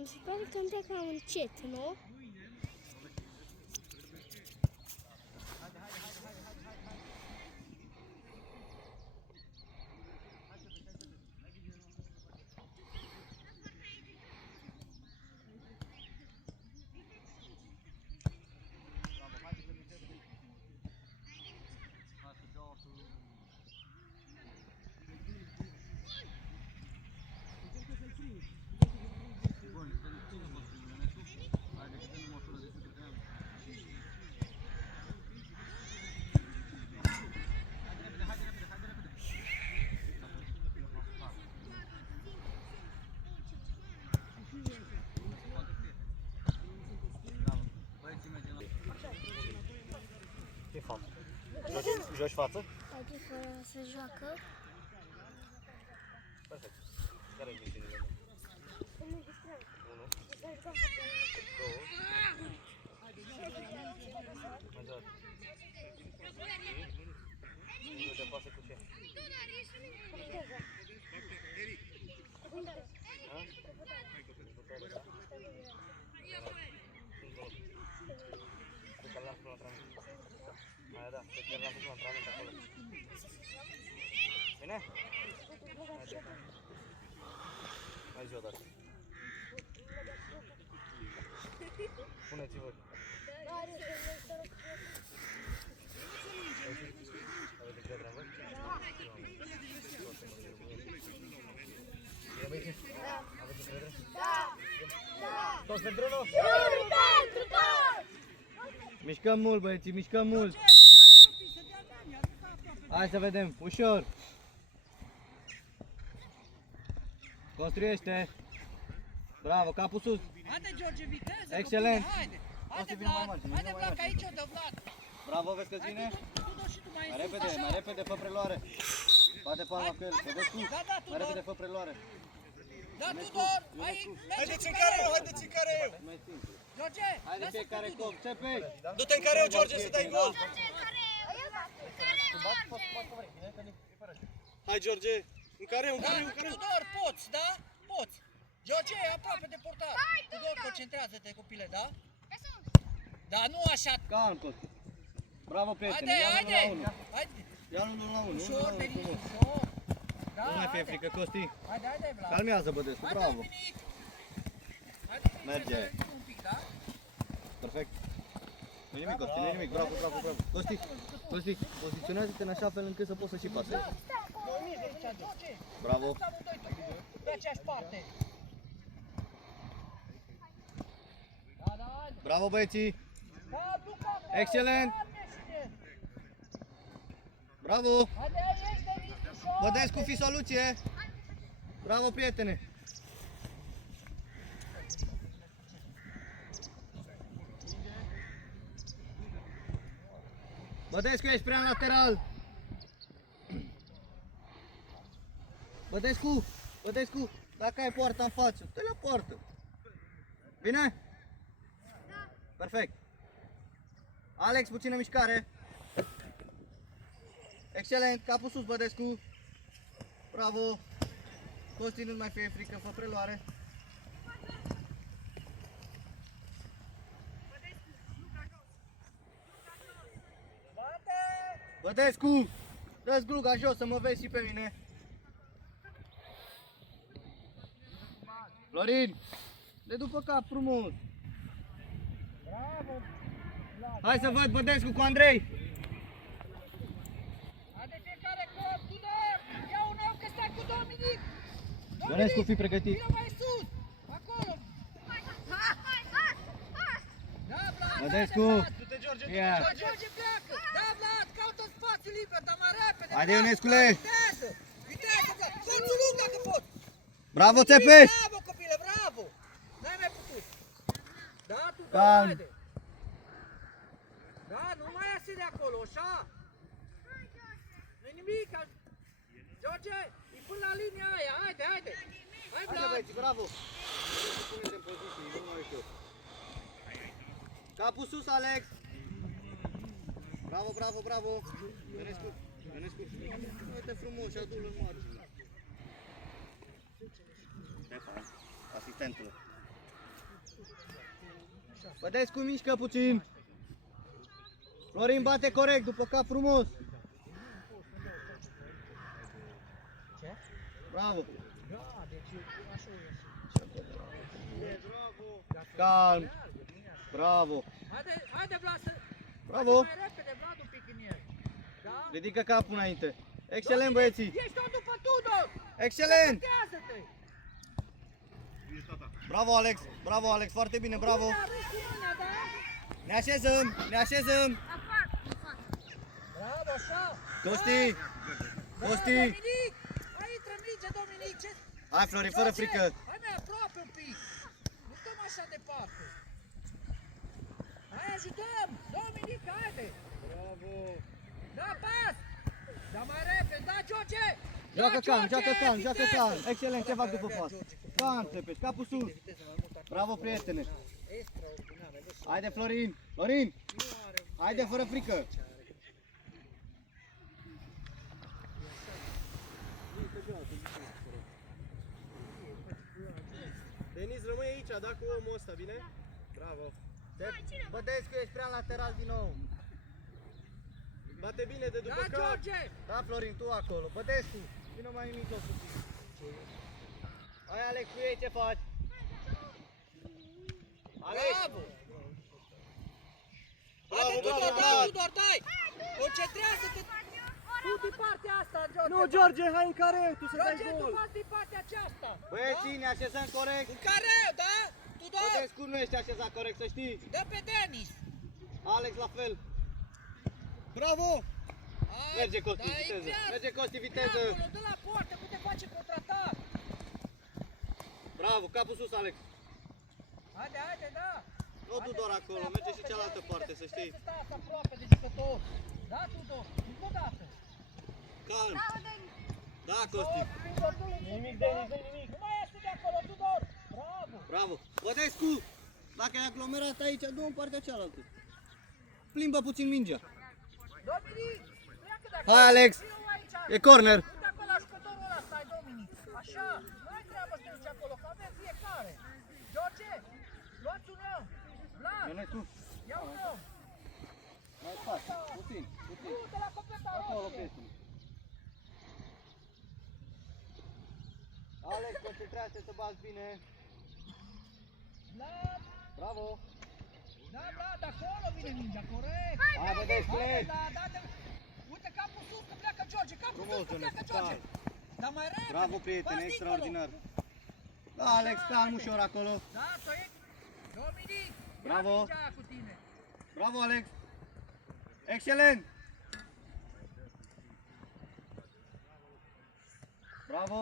Mi se pare că îmi cam încet, nu? Ce faci? Joci față? Adică să joacă. Perfect. Care e misiunile? 1, 2, nu te pasă cu ce? Aia da, pe chiar l-am făcut un antrenament acolo. Bine? Hai zi odată. Puneți-vă. Aveți încredere în voi? Bine, băieți? Aveți încredere? Toți pentru unul? Mișcăm mult, băieții, mișcăm mult. Hai să vedem, ușor. Construiește. Bravo, capul sus. Haide, George, viteză! Excelent. Haide! Haide, Vlad! Haide, Vlad, că aici o dă Vlad! Bravo, vezi că-ți vine? Tudor și tu mai Mai sus, repede, așa. mai repede, fă preluare. Bate palma cu el, să vezi cum. Da, da, Mai repede, Tudor! fă preluare. Da, Tudor! Aici, Haideți în careu, haideți în careu! Mai simplu. George! Haide lasă fiecare pe Tudor. cop, țepei. Du-te în careu, George, să dai gol! Hai, George! În careu, în Da, careu, în careu! Tudor, poți, da? Poți! George, e aproape de portar! Tudor, concentrează-te, copile, da? Da, nu așa! Calm, Costi. Bravo, prietene, Haide, ia-l haide! 1 la 1. Haide! Ia-l 1 la 1, 1 la Ușor, 1, Denis, frumos. ușor! Da, Nu mai fie haide. frică, Costi. Haide, haide, Vlad! Calmează, Bădescu, Haide, bravo. Dominic! Haide, Merge. un pic, da? Perfect. Nu nimic, Costi, nu nimic, bravo, bravo, bravo. Costi, Costi, poziționează-te în așa fel încât să poți să și pasezi. George! Bravo. Pe aceeași parte! Da, da, haide! Bravo, băieții. Da, Luca! Excelent. Bravo. Haide, ești, Denis, ușor! Bădescu, fi soluție. Bravo, prietene. Bădescu, ești prea în lateral. Bădescu, Bădescu, dacă ai poarta în față, te la poartă. Bine? Perfect. Alex, puțină mișcare. Excelent, capul sus, Bădescu. Bravo. Costi, nu mai fie frică, fă preluare. Bădescu, dă-ți gluga jos să mă vezi și pe mine. Florin, de după cap frumos. Bravo! Hai să văd Bădescu cu Andrei. Haide fiecare cop, Tudor! Ia un nou că stai cu Dominic! Ionescu, fii pregătit. Vino mai sus! Acolo! Da, Vlad! Bădescu. Du-te, George, du-te, Ia. George! George pleacă! Da, Vlad! Caută spațiu liber, dar mai repede! Haide, Vlad, Ionescule! Viteză! Viteză, Vlad! Fă-ți lung dacă poți! Bravo, Țepeș! Bravo, copile, bravo! N-ai mai putut! Da, Tudor, Calm. haide! Da, nu mai iese de acolo, așa! Nu-i nimic! George, îi pun la linia aia, haide, haide! Hai, Haide, Vlad! băieți, bravo! Puneți în poziție, nu mai ușor. Capul sus, Alex! Bravo, bravo, bravo! Ionescu, Ionescu, uite frumos și adu-l în margine. Ștefan, asistentul. Bădescu mișcă puțin. Florin bate corect, după cap frumos. Bravo. Calm. Bravo. Haide, Vlad, să... Bravo. Mai repede, Vlad, un pic în el. Da? Ridică capul înainte. Excelent, băieții. Ești tot după Tudor! Excelent. Contează-te! Bravo, Alex. Bravo, Alex. Foarte bine, bravo. Unde arăți cu mâna, da? Ne așezăm. Ne așezăm. Bravo, așa! Costi. Costi. Dominic! Hai, intră în minge, Dominic! Ce... Hai, Florin, fără frică. Hai mai aproape un pic! Nu stăm așa departe! Hai, ajutăm! Dominic, haide! Bravo! Da, pas! Da, mai repede! Da, George! Joacă Da, calm, George, joacă calm, joacă viteză! calm. Excelent, ce fac după Avea pas. George, Calm, Țepeș, capul sus. Bravo, prietene. Extraordinar, ai văzut? Haide, Florin. Florin. Haide, fără frică. Denis, rămâi aici, da, cu omul ăsta, bine? Bravo. Bădescu, ești prea lateral din nou. Bate bine de după Da, cap. George! Da, Florin, tu acolo. Bădescu, vină mai în mijloc puțin. Hai, Alex, cu ei ce faci? Alex! Bravo! Bravo, Haide, bravo, Tudor, bravo. dai, Tudor, dai! Concentrează-te! Tu din partea asta, George! Nu, George, hai în careu, tu să dai George, tu gol. faci din partea aceasta! Băieții, ne așezăm corect. În careu, da? Tudor! Bădescu nu ești așezat corect, să știi. Dă pe Denis! Alex, la fel. Bravo! Hai, Merge, Costi, dai, viteză. chiar. Merge, Costi, Ia viteză. acolo, dă la poartă, cum te face contraatac! Bravo, capul sus, Alex. Haide, haide, da! Nu tu doar acolo, merge și cealaltă parte, să știi. Trebuie să stai asta aproape de jucător! Da, Tudor? Încă o dată! Calm. Da, Costi. Nimic, Denis, nimic! Nu mai este de acolo, Tudor! Bravo! Bravo. Bădescu, dacă e aglomerat aici, du în partea cealaltă. Plimbă puțin mingea. Dominic! Pleacă de acolo! Hai, Alex. Vino aici! E corner. Uite acolo la jucătorul ăla, stai, Dominic! Așa! Nu ai treabă să te duci acolo, că avem fiecare! George! Luați un om! Vlad! Ionescu, Ia un om! mai spate, puțin, Nu, puțin. de la completa Acolo, roșie! prietene. Alex, concentrează-te să bați bine. Vlad! Bravo. Da, Vlad, acolo vine mingea, corect! Hai, Bădescu, Hai, plec. Vlad, da, uite capul sus, că pleacă George, capul Frumos, sus, că pleacă Ionescu, George! calm. Dar mai repede! Bravo, prietene, Bați extraordinar. dincolo. Da, Alex, calm ușor acolo. Da, Soic! Dominic! Bravo. Ia mingea cu tine! Bravo, Alex. Excelent. Bravo.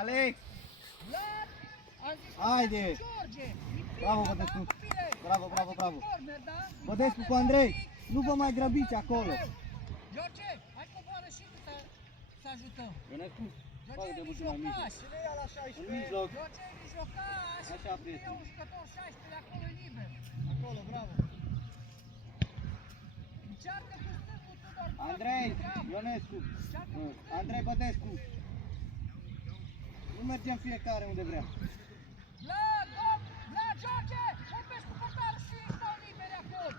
Alex. Vlad! Am zis că Haide. pleacă George! Îi Bravo, prindă, Bădescu. da, copile? Bravo, bravo, Adică bravo. corner, da? Bădescu Haide, cu Andrei. Dominic. Nu vă mai grăbiți acolo. George, hai coboară și tu să ajutăm. Ionescu, George bagă-te e puțin la mijloc. mijlocaș. Cine ia la 16? În mijloc. George e mijlocaș. Așa, E prieten. un jucător 16, de acolo e liber. Acolo, bravo. Încearcă cu stângul, Tudor. Andrei, Treabă. Ionescu. Încearcă Nu, cu stângul. Andrei Bădescu. Nu mergem fiecare unde vrea. Vlad, Vlad, George, vorbești cu portarul și stau liberi acolo.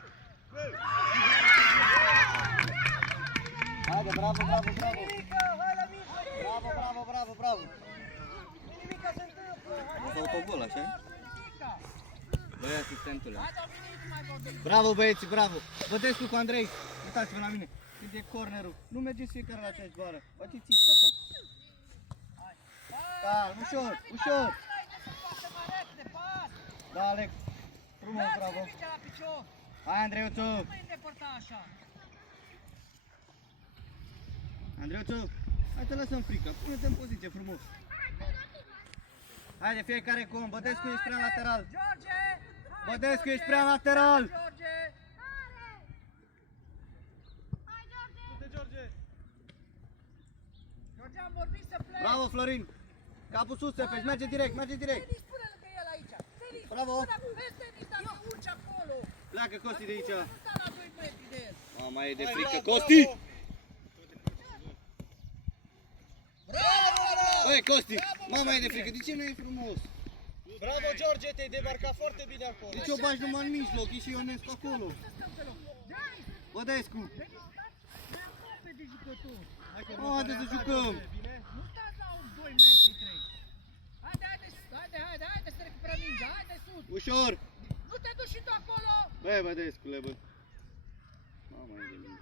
Haide, bravo, bravo, bravo. Nimica, hai la mijloc. Bravo, bravo, bravo, bravo. Nimica se întâmplă. Hai. Asta autogol, așa? Nimica. Băi, asistentule. Hai, Dominic, nu mai vorbești. Bravo, băieți, bravo. Bătescu cu Andrei. Uitați-vă la mine. Cât e cornerul. Nu mergeți fiecare la aceeași bară. Bateți X, așa. Calm, ușor, ușor. Înainte să facă mai repede, pas. Da, Alex. Frumos, Lasă-i bravo. mingea la picior. Hai, Andreuțu. Nu mai îndepărta așa. Andreuțu. Hai să lăsăm frică. Pune-te în poziție, frumos. Haide, fiecare cu om. Bătescu, ești prea lateral. George! Hai, Bădescu, George! ești prea lateral. George! Du-te, George. George, am vorbit să pleci. Bravo, Florin. Capul sus, Țepeș. Merge direct, merge direct. Denis, pune lângă el aici. Denis, Bravo. vezi, Denis, dacă urci acolo. Pleacă Costi de aici. Nu sta la 2 metri de el. Mama, e de Hai, frică. Vlad, Costi! bravo. Bravo, bravo! Băi, Costi! Mama e de frică, de ce nu e frumos? Bravo, George, te-ai demarcat foarte bine acolo. De ce o bagi numai în mijloc? E și Ionescu acolo. Bădescu! Haide să jucăm! Nu stați la 2 metri 3. Haide să recuperăm mingea, haide sus. Ușor! Nu te duci și tu acolo. Băi, Bădescule, bă! Mama e de mine.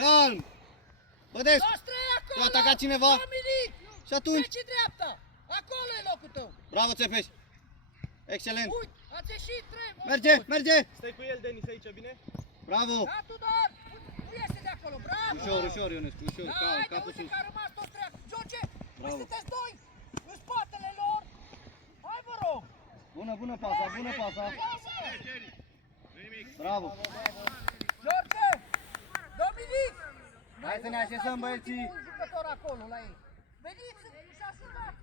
Calm! Bădescu! Toți 3 acolo. Te-a atacat cineva? Dominic! Și atunci? Treci dreapta. Acolo e locul tău. Bravo, Țepeș! Excelent! Uite, ați ieșit 3. Merge, merge! Stai cu el, Denis, aici, bine? Bravo! Da, Tudor. Nu iese de acolo, bravo. Ușor, ușor, Ionescu, ușor, Da, calm, haide, capul uite sus. că a rămas toți 3. George, voi Bravo. sunteți 2 în spatele lor. Hai, vă rog. Bună, bună pasa, bună pasa! Bravo! George! Dominic! Hai să ne așezăm, băieții! Un jucător acolo la ei. Veniți și așezați!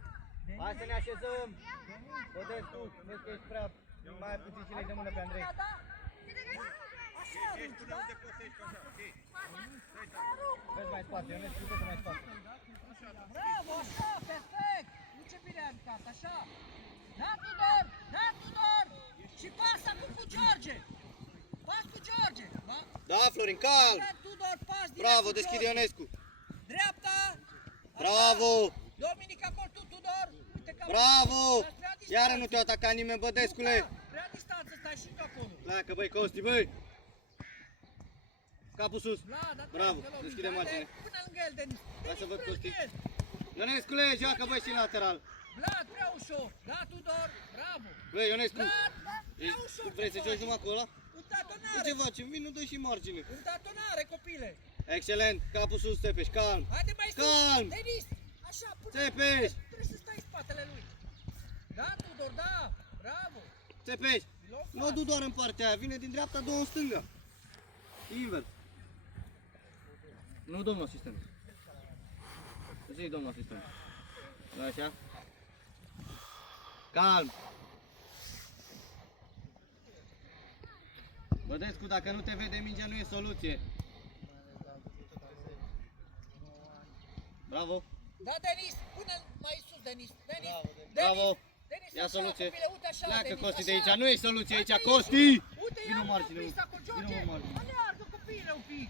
Hai să ne așezăm! Bădescu, vezi că ești prea mai puțin și de mână pe Andrei. Da? Așa arunci, da? Vezi mai spate, Ionescu, uite mai spate. Bravo, așa, perfect! Nu ce bine ai aruncat, așa! Da, Tudor! Da, Tudor! Și pas acum cu George! Pas cu George! Da? Da, Florin, calm! Da, Tudor, pas direct Bravo, cu deschide George. Ionescu! Dreapta! Așa. Bravo! Dominic, acolo tu, Tudor! Uite că Bravo! Dați prea distanță. Iară nu te-a atacat nimeni, Bădescule! Da, prea distanță, stai și tu acolo! Pleacă, băi, Costi, băi! Capul sus! Vlad, da, Bravo, te lovi. deschide Haide, margine. Până lângă el, Denis! Hai să Denis, văd până Costi. lângă el. Ionescule, joacă, băi, și lateral! Vlad, prea ușor! Da, Tudor, bravo! Băi, Ionescu, Vlad, prea ușor! vrei să joci numai acolo? Un tatonare! Ce facem? Vino, dă și margine! Un tatonare, copile! Excelent, capul sus, Țepeș, calm! Haide mai sus! Calm! Denis! Așa, până Țepeș! trebuie să stai în spatele lui! Da, Tudor, da! Bravo! Țepeș! Nu o du doar în partea aia, vine din dreapta, două în stânga. Invers. Nu, domnul asistent. Zi, domnul asistent. Nu așa? Calm. Bădescu, dacă nu te vede mingea, nu e soluție. Bravo. Da, Denis! Până mai sus, Denis! Denis! Bravo. Denis, Ia așa, soluție. copile, uite așa, Pleacă, Denis, Costi, de așa. aici. Nu e soluție aici, Uite, Costi! Uite, Vino ia margine, un pic acolo, vino George! margine. Aleargă, copile, un pic!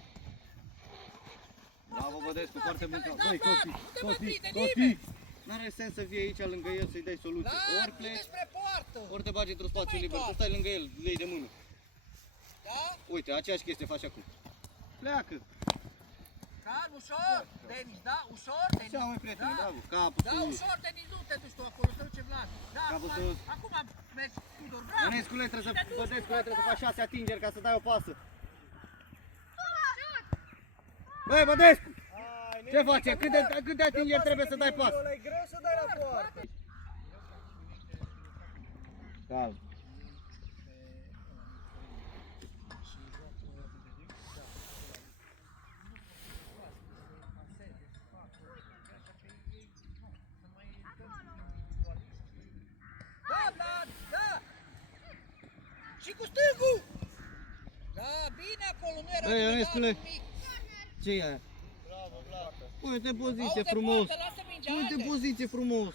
Bravo, Bădescu, foarte bun. Da, Băi, Vlad, Costi, nu te mai Costi, prinde Costi! nimeni. N-are sens să fie aici lângă el să-i dai soluție. Da, Ori du-te pleci, spre poartă! ori te bagi într-un spațiu mai liber. Tu întoarce. stai lângă el, le iei de mână. Da? Uite, aceeași chestie faci acum. Pleacă. Calm, ușor, Denis, da? Ușor, Denis. Așa, măi, prietene, Da? bravo. Capul Da, sus. ușor, Denis, nu te duci tu acolo, să duce Vlad. Da, Capul acum, sus. acum mergi, Tudor, bravo. Ionescule, trebuie să, Te duci, Bădescule, trebuie să da. faci 6 atingeri ca să dai o pasă. Băi, Bădescu! Ce face? Câte atingeri trebuie să dai pas? E greu să dai la poartă. Calm. Da, Vlad, da. Și cu stângul. Da, bine acolo, nu era Băi, nimic, Ionescule. nimic. Ce e aia? Bravo, Vlad. Uite poziție Aude, frumos. poartă, lasă mingea, Uite haide. poziție frumos.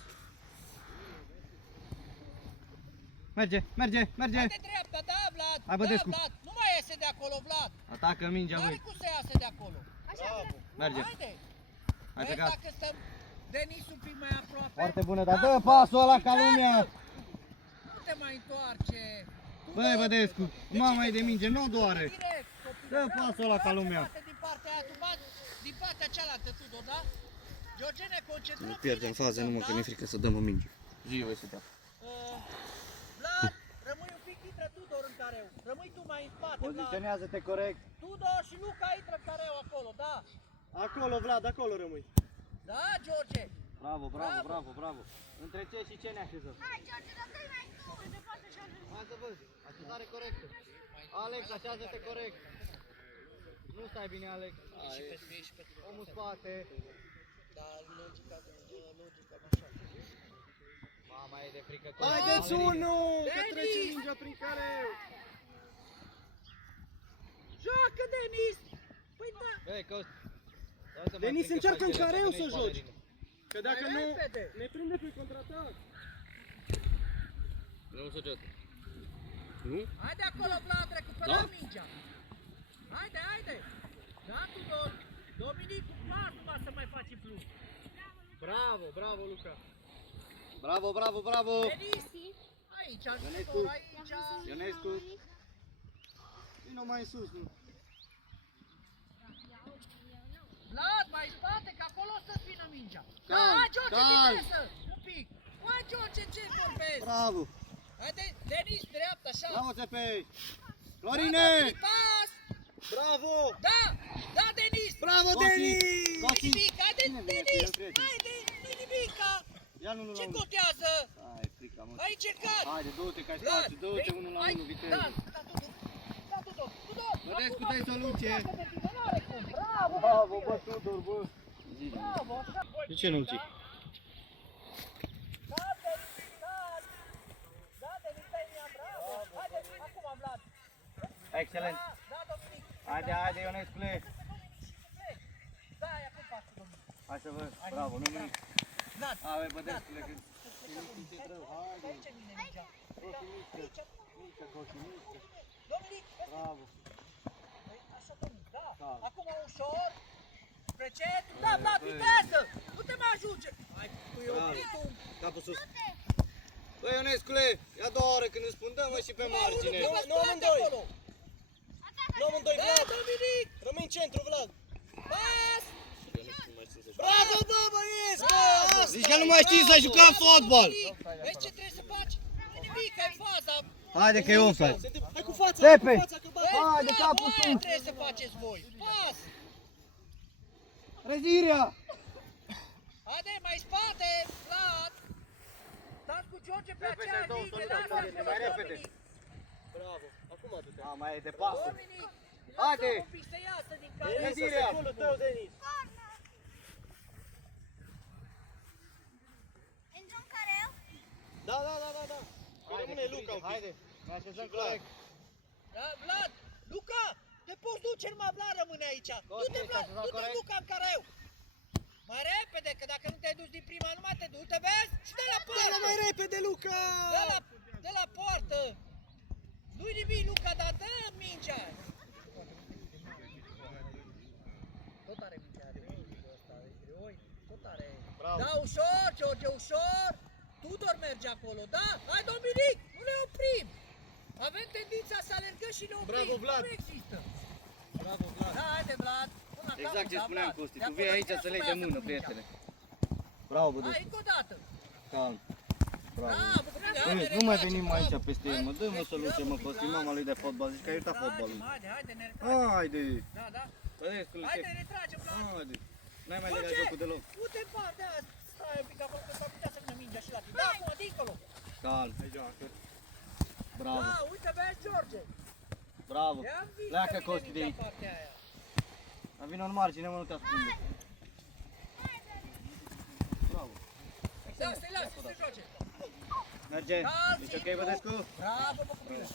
Merge, merge, merge. Haide dreapta, da, Vlad. Hai, Da, Bădescu. Vlad, nu mai iese de acolo, Vlad. Atacă mingea, Nu are băi. cum să iasă de acolo. Bravo. Merge. Haide. Hai Vezi plecat. dacă stăm Denis un pic mai aproape. Foarte bună, dar dă pasul ăla ca lumea. Nu te mai întoarce. Băi, Bădescu, mama e de minge, nu doare. Direct, copile. Dă Bravo, pasul ăla ca bate, lumea. bate din partea aia, tu bați din partea cealaltă, Tudor, da? George, ne concentrăm. Nu pierdem bine, faze, numai da? că ne frică să dăm o minge. Zi, voi să dea. Vlad, rămâi un pic, intră Tudor în careu. Rămâi tu mai în spate, Vlad. Poziționează-te corect. Tudor și Luca intră în careu acolo, da? Acolo, Vlad, acolo rămâi. Da, George? Bravo, bravo, Bravo. bravo, bravo. Între ce și ce ne așezăm? Hai, George, dar dă-i mai sus, de poate și ajunge. Hai să văd. Așezare corectă. Alex, așează-te corect. Nu stai bine, Alex. Omul spate. Da, logica așa. Mama e de frică. Haideți unul! Că Denis! trece mingea prin careu. Joacă, Denis! Păi da! Băi, Costi. Denis, încearcă în careu să joci. Că dacă Mai nu, repede. ne prinde pe contraatac. Nu săgeată. Nu? Haide acolo, Vlad, recupera mingea. Haide. Da, Tudor. Dominic, cu pas numai să mai faci în plus. Bravo, Luca. Bravo! Denis, aici, Ionescu. ajutor, aici. Ionescu. Vino mai în sus, nu? Vlad, mai în spate, că acolo o să-ți vină mingea. Da, Calm, hai, George, calm. viteză. Un pic. Hai, George, ce vorbesc? Bravo! Haide, Denis, dreapta, așa. Bravo, Țepei! Da, Florine! Dominic, pas. Bravo! Da, Denis. Bravo, Costi! Denis! Costi! Nimic, haide, Cine vine, Denis. prieten? Haide, nu-i nimica. Ia nu la Ce 1. contează? Hai, frica, mă. Ai încercat. Haide, du-te ca ai Vlad, spațiu, du-te vei- 1 la hai, 1, viteză. Da, Tudor. Vedeți Acum cu dai Tudor soluție. pleacă de tine, n-are cum. Bravo, Bravo, bă, Tudor, bă. bravo, așa. De ce nu ții? Da, Denis, Denis, bravo. Haide, acum, Vlad. Excelent. Da, Dominic. Haide, Ionescule. Da, ia cum faci, Dominic. Hai să văd. Bravo, nu nimic. Vlad, Hai, Bădescule, că... aici vine mingea. Aici. Dominic, Bravo. așa, Dominic, da. Da. Acum ușor. Spre centru. Da, Vlad, viteză. Nu te mai ajunge. Hai, tu e oprit un... Capul sus. Bă, Ionescule, ia 2 ore când îți spun, dă-mă și pe margine. Nu amândoi. Nu amândoi, Da, Vlad! Dominic. Rămâi în centru, Vlad! Pas. Bravo, bă, băieți! Zici că nu mai știi să jucăm fotbal. Vezi ce trebuie să faci? Nu nimic, ai faza. Haide că e offside. Hai cu fața, Tepe. cu fața, că bate! Haide, Vezi, capul aia sus. trebuie să faceți voi. Pas. Rezirea. Haide, mai spate, Vlad. Stați cu George pe Repede, aceeași două linie, solidari, lasă-l repede, pe mai repede. Dominic. Bravo! Acum du-te! A, mai e departe. Dominic, Haide. lasă-l un pic să iasă din care. Denis, Rezirea. ăsta e golul tău, Denis! Într-un careu? Da! Că rămâne Luca un pic! Haide, ne așezăm corect. Da, Vlad, Luca, te poți duce numai Vlad rămâne aici. Du-te, ești Vlad, așezat du-te, corect? Luca, în careu. Mai repede, că dacă nu te-ai dus din prima, nu mai te duci, te vezi? Și de la poartă. Dă-l mai repede, Luca! De la poartă. Nu-i nimic, Luca, dar dă mingea. Tot are mingea, tot are. Bravo! Da, ușor, George, ușor. Tudor merge acolo, da? Hai, Dominic, nu ne oprim. Avem tendința să alergăm și ne oprim. Bravo, Vlad. Nu există. Bravo, Vlad! Da, haide, Vlad. Până la Exact capăt, ce da, spuneam, Vlad. Costi. De Tu acolo vei aici trebuie să legi mai de iasă mână, cu mingea. prietene. Bravo, Hai, Bădescu. încă o dată. Calm. Bravo. Bravo, bine, Ei, haide, Nu mai retrage, venim bravo. aici peste el, mă. Dă-mă Hai, soluție, mă, respirăm un Costi, pic, mama lui de fotbal. Zici că ai iertat fotbalul. Haide, ne retragem. Haide. Da, da. Bădescule, Haide, ce? ne retragem, Vlad. Haide. N-ai mai legat George, jocul deloc. du-te în partea aia. Stai un pic acolo, că s-ar putea să vină mingea și la tine. Da, acum, dincolo. Calm. Bravo. Da, uite, vezi, George. Bravo. I-am vist Pleacă, că vine Costi, de mingea aici. în partea aia. Dar vină în margine, mă, nu te ascunde. Bravo. Da, să-i lași să se joace. Merge. Calm, Ești ok, simplu. Bădescu? Bravo, bă, copilă.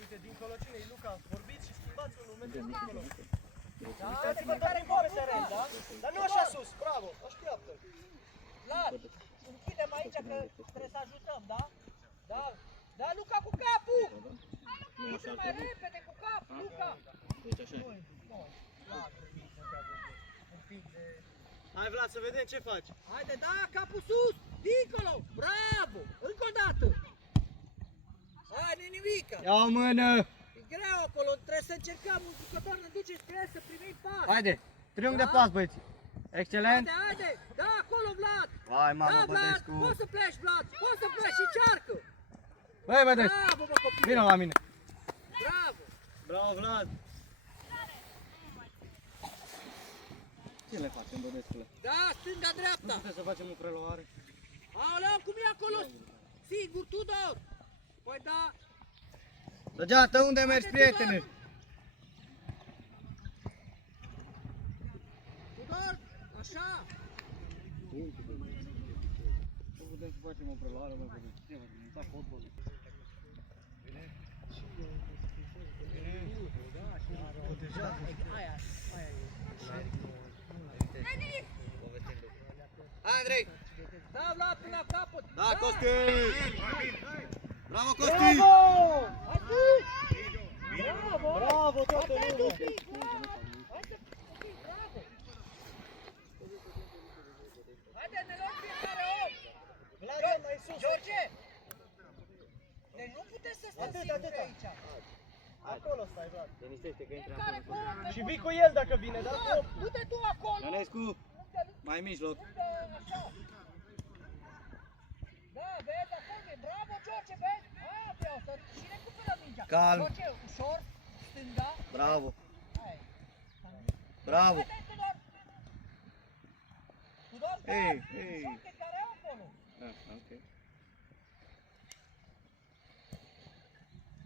Uite, dincolo cine e Luca? Vorbiți și schimbați unul, mergeți dincolo! Da, Uitați că dă din pe teren, da? Dar nu așa sus, bravo! Așteaptă! Vlad, închidem aici că trebuie să ajutăm, da? Da. Da, Luca cu capul! Du-te mai repede cu capul, Luca! Deci așa e. Nu, Vlad, un pic de... Hai, Vlad, să vedem ce faci! Haide, da, capul sus, dincolo, bravo, încă o dată. Hai, nimica, Ia o mână. e greu acolo, trebuie să încercăm, un jucător ne duce spre el să primim pas. Haide. Triunghi de Da? pas, băieți. Excelent. Haide, da, acolo, Vlad. Hai, Da, mamă, Vlad, Bădescu. poți să pleci, Vlad, poți să pleci și încearcă. Băi, Bădescu. Bravo, bă, copil, Vină la mine. bravo. Bravo, Vlad! Ce le facem, Bădescule? Da, stânga-dreapta. Nu putem să facem o preluare? Aoleu, cum e acolo? Sigur, Tudor. Păi da. Săgeată, unde mergi, prietene? Tudor, așa. Nu putem să facem o preluare, mă, Bădescu. Ce facem? Nu fac fotbalul. Aia e. Andrei! Da, Vlad, până la capăt! Da, Costi! Bravo, Costi! Hai sus! Bravo! Bravo, toată Atent lumea! un pic, Vlad! Hai să un pic, bravo! Haide, ne luăm fiecare om! Vlad, mai sus! George! Deci nu puteți să stați Atât, singuri atât. aici! Acolo stai, Vlad. Liniștește că intră Fiecare acolo. cum! Și vii cu el dacă vine, da? Vlad, du-te tu acolo! Ionescu, Lângă, mai în mijloc. lângă, așa! Da, vezi, acolo e, bravo, George, vezi? Aia vreau să și recuperă mingea! Calm. George, ușor, stânga, Bravo, hai! bravo. Haide, Tudor! Tudor, Ei, stai! ei. Șoche care au acolo! Ah, ok.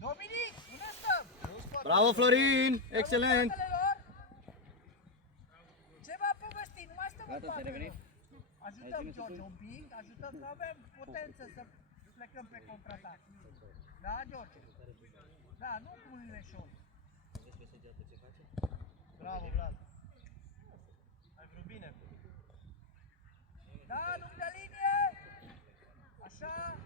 Dominic, unde stăm? Bravo, Florin! Excelent! Fratele-lor? Ce v-a povestit? Nu mai stăm în Gata, spate. ți-ai revenit? Ajutăm, George, un pic, ajutăm că avem potență să plecăm pe contraatac. Da, George? Da, nu cu mâinile șor. Bravo, Vlad. Ai vrut bine. Da, lungă linie! Așa!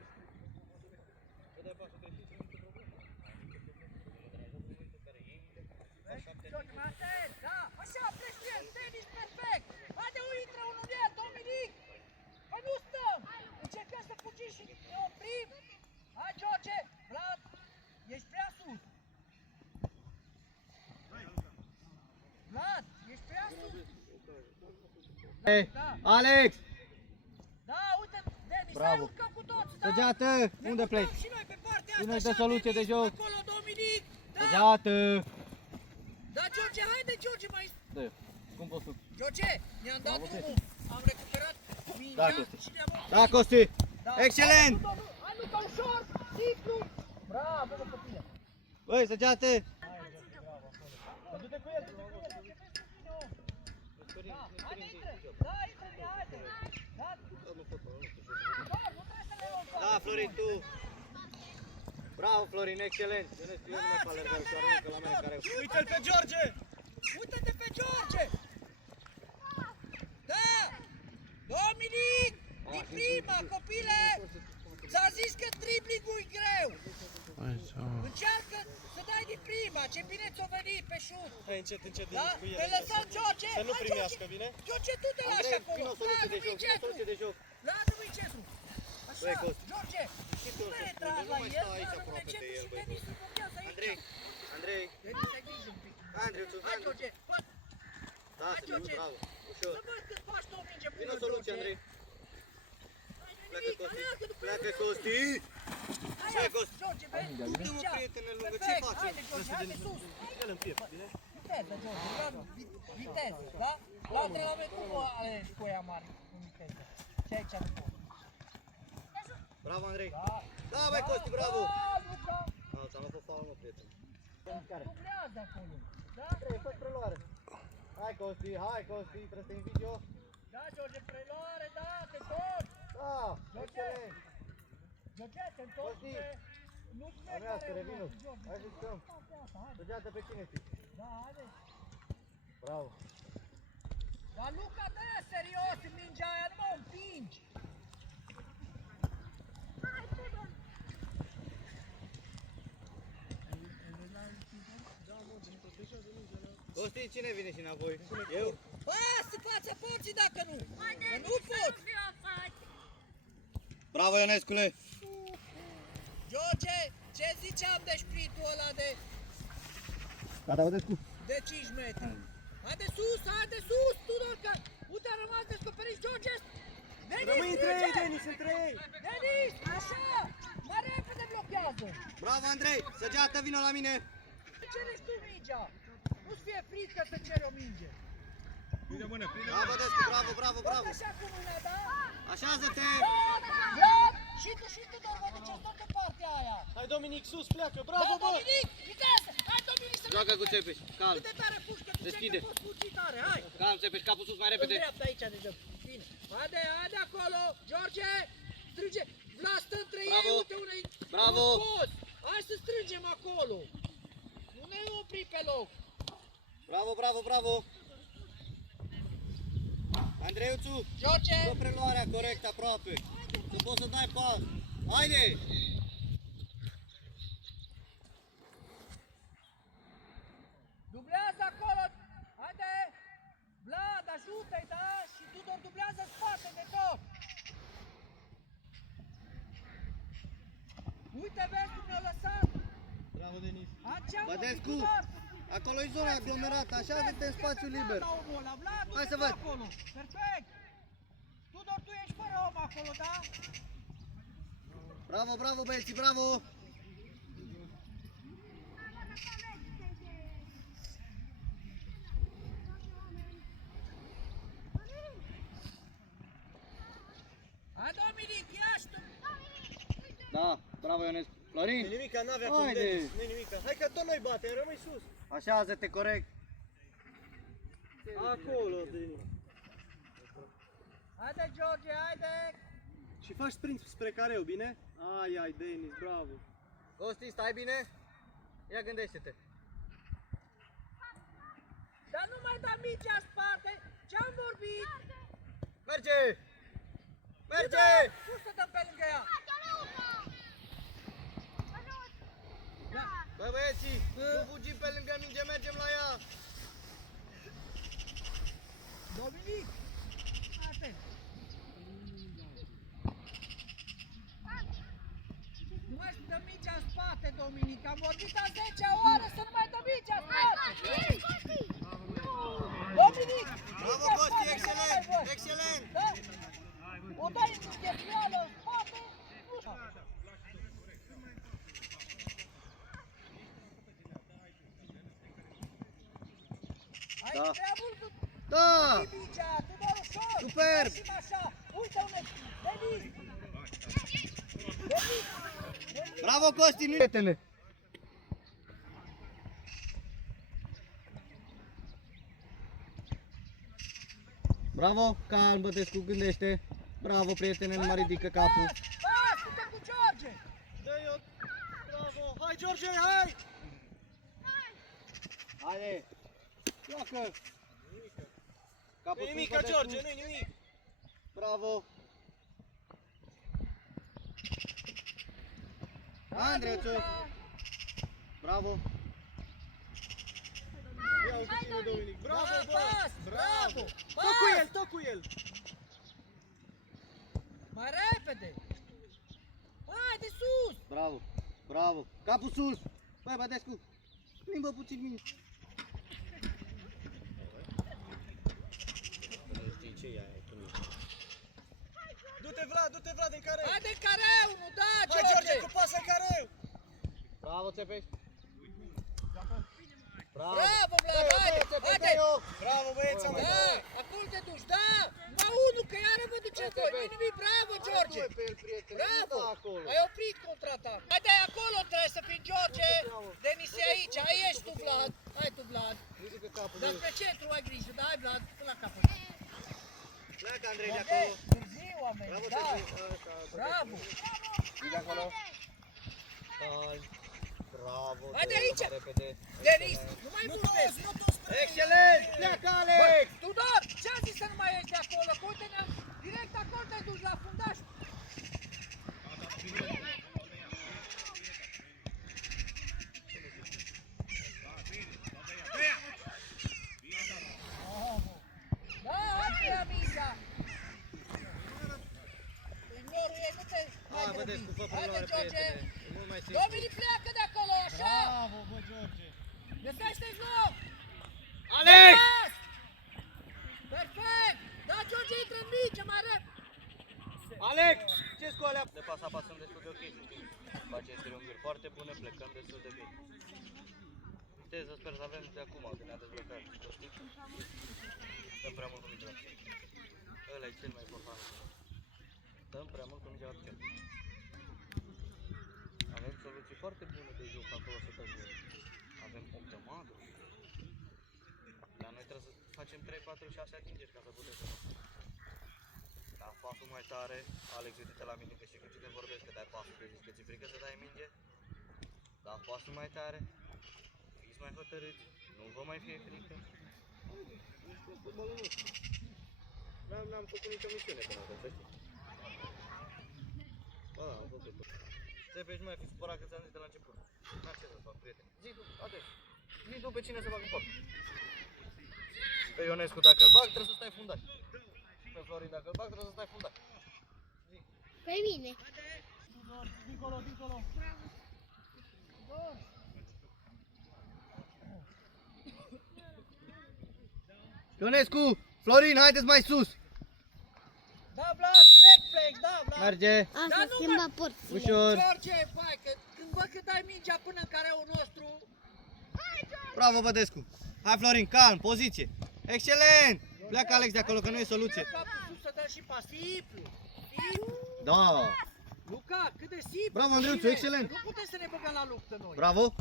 Vezi, George, mai atent! Da, așa, pleci cu el, tenis perfect! Haide, intră unul în el, Dominic! Păi nu stăm! Încercăm să fugim și ne oprim! Hai, George! Vlad, ești prea sus! Vlad, ești prea sus! Ei, Alex! Da, uite, Denis, Bravo. hai urcăm cu toți, da? Săgeată! Ne Unde mutăm pleci? și noi pe partea asta, Ține-ți de așa, soluție de Denis, joc. acolo, Dominic! Da, Săgeată! da, George, haide, George, mai... Dă, cum poți tu? George, ne-am dat Bravo, drumul, am recuperat mingea Da, Costi. și ne-am oprit. Da, Costi! Da. Excelent! Hai, Luca, ușor, simplu! Bravo, mă, copile! Băi, săgeată! Du-te cu el, du-te cu el. Da, haide, intră! Da, intră, haide! Da, doar, nu trebuie să le luăm Da, Florin, tu! Bravo, Florin, excelent! Ionescu, eu nu mai fac alergare ușoară, că la mine care... Uite-l pe George! Uite-te pe George! Da! Dominic! Din prima, copile! Ți-a zis că driblingul e greu! Încearcă să dai din prima, ce bine ți-o venit pe șut! Hai încet, încet, Da? Denis, cu el. Te lăsăm, George! Să nu Hai, primească, George! bine? George, tu te lași Andrei, acolo! vino o soluție de joc, vino o soluție de joc! Lasă-mi centru! Așa, Băi, Costi. George! Știi Nu tu, ne să tragi spun, la nu mai el, stau aici lasă-mi aproape de centru el, și băi, Denis îl blochează aici! Andrei, Andrei, Denis, ai grijă un pic! Andrei, tu, Hai, Andrei! George! Fă! Da, Hai, să George. bravo, ușor! Să văd cât faci tu o minge bună, Vino o soluție, George. Andrei! Pleacă Nimic, Costi! aleargă după Pleacă el, Costi! Hai, Ce, Costi? George, vezi? Du-te, mă, Cea. prietene lungă, ce Perfect, faci? haide, George, haide sus. Dă-l în piept, bine? Viteză, George, ia viteză, da? La antrenamentul nu alegi cu ea mari cu viteză. Și aici nu pot. Bravo, Andrei! Da. Da, băi, Costi, bravo! Da, Luca. Da, ți-am luat o faulă, mă, prieten. Dublează acolo. Da? Andrei, fă preluare! Hai, Costi, trebuie să te invit eu! Da, George, preluare, da, te întorci. Da, excelent! George, te întorci Costi. pe... Nu-ți Al meu, să revină. George. Hai să jucăm. Hai. Săgeată pe cine ții? Da, haide. Bravo! Dar Luca, dă-i serios în mingea aia, nu mă împingi! Costi, cine vine și înapoi? Eu? Pas în fața porții dacă nu! Că nu pot! Bravo, Ionescule! George, ce ziceam de sprintul ăla Gata, vedeți cu? de 5 metri? Haide sus, Tudor, că uite a rămas descoperit George! Denis, Rămâi între ei, strânge! Denis, între ei! Denis, așa! Mai repede blochează! Bravo, Andrei! Săgeată, vino la mine! Cerești tu mingea! Nu-ți fie frică să ceri o minge! Bravo, Descu, bravo, bravo, Tot bravo! așa cu mâna, da? Așează-te! Vlad! Și tu, Tudor, vă duceți tot de partea aia! Hai, Dominic, sus, pleacă, Da, bravo, bă! Dominic, viteză! Hai, Dominic, să Joacă cu Țepeș, calm! cât de tare pușcă, tu Deschide. ce că poți fugi tare, hai! Calm, Țepeș, capul sus mai În repede! dreapta aici de joc, bine! Haide acolo, George! Strânge! Vlad stă între Bravo. ei, uite unei... Bravo. Nu pot. Hai să strângem acolo! Nu ne opri pe loc! Bravo, bravo, bravo! Andreiuțu, George! fă preluarea corect aproape. Să poți să dai pas. Haide! Dublează acolo! Haide! Vlad, ajută-i, da? Și Tudor dublează spate de tot! Uite, vezi cum ne-a lăsat! Bravo, Denis. Aceea, Bădescu, Tudor! acolo e zona aglomerată, așa de în spațiu liber. Vlad, Hai să văd. acolo! Perfect! Tudor, tu ești fără om acolo, da? Bravo, bravo băieții, bravo! Hai, Dominic, ia-și tu! Da, bravo Ionescu. Florin, Nu nimica, n-avea cum, haide! Denis. Nu nimica. Hai că tot noi bate, rămâi sus. Așează-te corect. Acolo, Denis. Haide, George, haide! Și faci sprint spre careu, bine? Ai, Denis, bravo. Costi, stai bine? Ia gândește-te. Dar nu mai da mingea în spate! Ce-am vorbit? Merge! Merge! Cum să dăm pe lângă ea? Bă băieții, nu fugim pe lângă minge, mergem la ea! Dominic! Atent! Nu mai dă mingea în spate, Dominic! Am vorbit a 10-a oară să nu mai dă mingea în spate! Dominic! Bravo mingea în Costi, spate, excelent! să nu mai văd. Excelent! Da? O dai chefială în spate? Nu știu. Ai Da. prea mult Da! mingea, tu doar ușor! Superb! Ieșim așa! Uite unde! Denis! Denis! Denis! Bravo Costi, nu prietene! Bravo, calm Bătescu, gândește. Bravo prietene, nu mai ridică capul. Pas! Uite cu George! Dă-i-o. Bravo. Hai, George, hai! Haide! Joacă! Capul Nu-i sus, nimica, Bătescu. George, nu-i nimic. Bravo! Andreiuțu! Bravo! Ia-o cu tine, Dominic. Bravo, Da, bă! pas! Bravo! Tot cu el, tot cu el! Mai repede! Hai, de sus! Bravo! Bravo! Capul sus! Băi, Bătescu! Plimbă puțin mine! Du-te, Vlad, în careu! Hai de careu, nu da, Hai, George, cu pasă în careu! Bravo, Țepeș! Bravo! Bravo, Vlad, haide, haide! Bravo, băieți, am mai Da, acolo te duci, da! Numai unul, că iară vă duceți voi, nu nimic, bravo, George! Bravo! Ai oprit contraatac! Haide, acolo trebuie să fii, George! Denis e aici, ai ești tu, Vlad! Hai tu, Vlad! Dar spre centru ai grijă, da, hai, Vlad, până la capăt! Pleacă, Andrei, de Ok, acolo! târziu, oameni, Bravo, da! Țepeș! Bravo! De acolo! Hai! Bravo! Hai de Teo, aici! mai repede! Denis, nu mai vorbesc! Excelent! Pleacă, Alex! Tudor, ce-am zis să nu mai ieși de acolo? Că uite, direct acolo te duci la fundaș. Da, hai la mingea. Ignorul ei, nu te mai Hai, Bătescu, fă grăbi. Haide, preluare, George. prietene! E mult mai simplu! Dominic, pleacă de acolo, așa. Bravo, bă, George! Găsește-ți loc. Alex! Pas! Perfect! Da, George, intră în minge, mai repede! Alex! Ce scoalea? De pas apasăm destul de ok, știi? Facem triunghiuri foarte bune, plecăm destul de bine. Viteză sper să avem de acum, că ne-a dezblocat, știi? Stăm prea mult cu mingea. Ăla e cel mai important. Stăm prea mult cu mingea la picior. Avem soluții foarte bune de joc acolo să dăm gol. Avem o grămadă. Dar noi trebuie să facem 3, 4, 6 atingeri ca să putem să da pasul mai tare. Alex, uite-te la mine că știi cu cine vorbesc, că dai pasul, că zici că ți-e frică să dai minge. Da pasul mai tare. Fiți mai hotărâți. Nu vă mai fie frică. N-am făcut nicio misiune până acum, să știi. Ba, am făcut-o. Țepe, nu mai fi supărat că ți-am zis de la început. N-am ce să fac, prieteni. Zi tu, atât. Zi tu pe cine să fac în poartă. Pe Ionescu dacă îl bag, trebuie să stai fundaș. Pe Florin dacă îl bag, trebuie să stai fundaș. Pe mine. Dincolo, dincolo. Ionescu! Florin, haideți mai sus! Da, Vlad, direct flex, da, Vlad. Merge! Asta Dar nu schimba porții. Ușor! George, bai, că când văd că dai mingea până în careul nostru, Bravo, Bădescu! Hai, Florin, calm, poziție! Excelent! Pleacă Alex de acolo, că nu e soluție. capul sus să dăm și pasiv. Da! Luca, cât de simplu. Bravo, Andreuțu, Bine. excelent. Nu putem să ne băgăm la luptă noi. Bravo!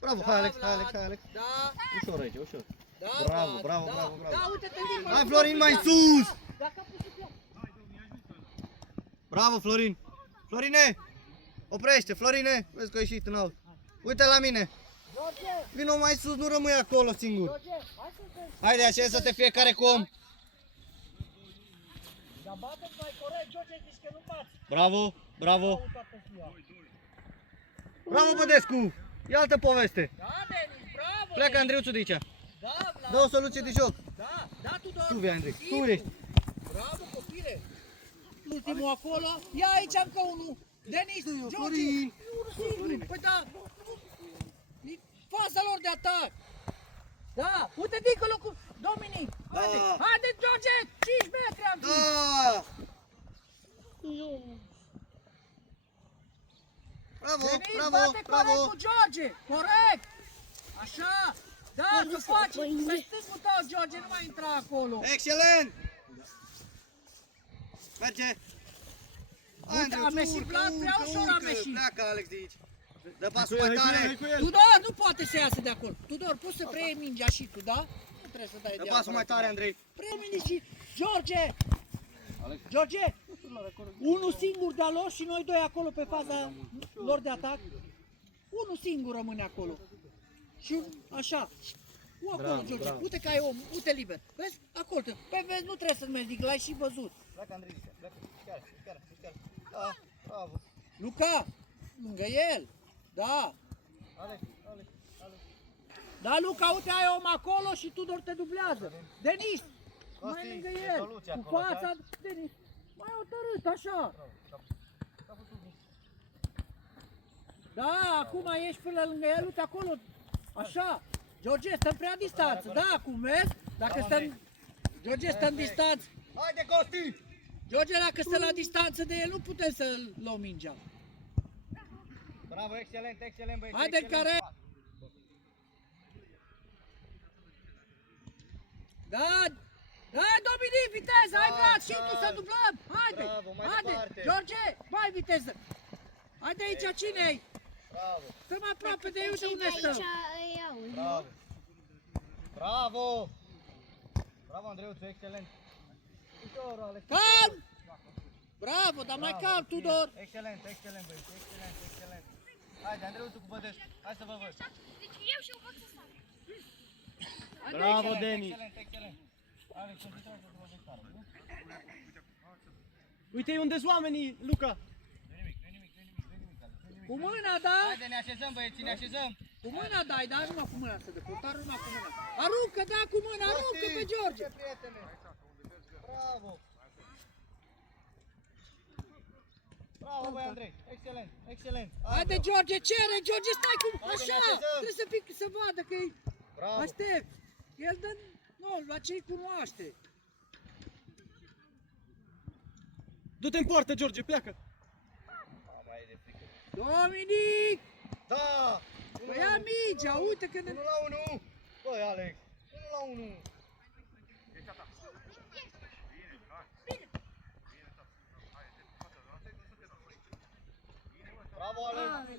Bravo, hai Alex, Vlad. hai Alex, hai Alex! Da, Ușor aici, ușor! da, Bravo, Vlad, bravo, da. bravo, bravo. Da, uite-te dincolo. Hai, Florin, mai sus! Dacă a pus să pleacă. Bravo, Florin! Florine! Oprește, Florine! Vezi că a ieșit în alt. Uite la mine! George, Vino mai sus, nu rămâi acolo singur! George, hai să te... Haide, așează-te fiecare cu om! Dar bate mai corect, George, zici că nu bați. Bravo, bravo! Au toată ziua. Bravo, Bădescu! E altă poveste! Da, Denis, bravo. Pleacă Denis. Andreuțu de aici! Da, Vlad. Dă o soluție de joc! Da, da, Tudor. Tu vei, Andrei, tu Simplu. ești! Bravo, copile. Ultimul acolo. Ia aici încă unul. Denis, George. Florin. Unul singur. Păi da. E faza lor de atac. Da, uite dincolo cu Dominic. Haide, Da. haide, George. 5 metri am zis. Da! Nu. Bravo, Denis, bravo, bate corect bravo! cu George. Corect. Așa. Da, Nu să se faci. poate. Pe stângul tău, George, nu mai intra acolo. Excelent! Merge! Hai, Uite, a Andreuțu, meșit urcă, Vlad, prea urcă, ușor a urcă. meșit. Pleacă Alex de aici! Dă pasul mai tare! Tudor, nu poate să iasă de acolo. Tudor, poți să preiei mingea și tu, da? Nu trebuie să dai Dă de pasul mai tare, Andrei! Premii și George! George! Unul singur de-a lor și noi doi acolo pe faza lor de atac. Unul singur rămâne acolo. Și așa. Acolo, Bravo, George. bravo. Uite că ai om, uite liber. Vezi? Acolo. Păi vezi, nu trebuie să-ți mergi, l-ai și văzut. Pleacă, Andrei, pleacă! Chiar, chiar, chiar! Da, bravo! Luca! Lângă el! Da! Alex, Alex, Alex! Da, Luca, uite, ai om acolo și Tudor te dublează. Denis! Mai Costi, lângă e el, soluția cu acolo, fața, Denis, mai hotărât, așa. Da, acum ești până lângă el, uite acolo, așa. George, stăm prea distanță, da, acum vezi? Dacă stăm, George, stăm distanță. Haide, Costi! George, dacă stăm la distanță de el, nu putem să luăm mingea. Bravo, excelent, excelent, băieți! Haide, excelent. care... Da, da, Dominic, viteză, hai Vlad, și tu să dublăm, haide, Bravo, mai haide, departe. George, mai viteză. Haide aici, cine-i? Bravo, Stăm aproape de ei, uite Cei unde de aici stăm. îi auzi. bravo! Bravo! Bravo, Andreuțu, excelent! Ușor, Alex! Calm! Bravo, dar mai Bravo, calm, bine. Tudor. Excelent, excelent, băieți, excelent, excelent! Haide, Andreuțu cu Bădescu, hai să vă văd! Deci eu și eu văd să stau. Haide Bravo, aici. Denis. Excelent, excelent! Alex, concentrați-vă să vă vezi tare, nu? Uite unde-s oamenii, Luca. Nu-i nimic, nu-i nimic, nu-i nimic, nu-i nimic, Alex, nu-i nimic. Cu mâna, da? Haide, ne așezăm, băieți, ne așezăm! Cu mâna dai, da? Numai cu mâna să dă, dar numai cu mâna. Aruncă, da, cu mâna, aruncă pe George. Ce prietene! Bravo! Bravo, băi, Andrei! Excelent, excelent! Haide, George, cere, George, stai cu... Haide, Așa, ne așezăm. trebuie să pic, să vadă că e... Bravo! Aștept. El dă... Nu, la ce-i cunoaște. Du-te în poartă, George, pleacă. Mai e de frică. Dominic! Da! Păi ia mingea, uite că ne... 1 la 1! Băi, Alex! 1 la 1! Bravo, Alex!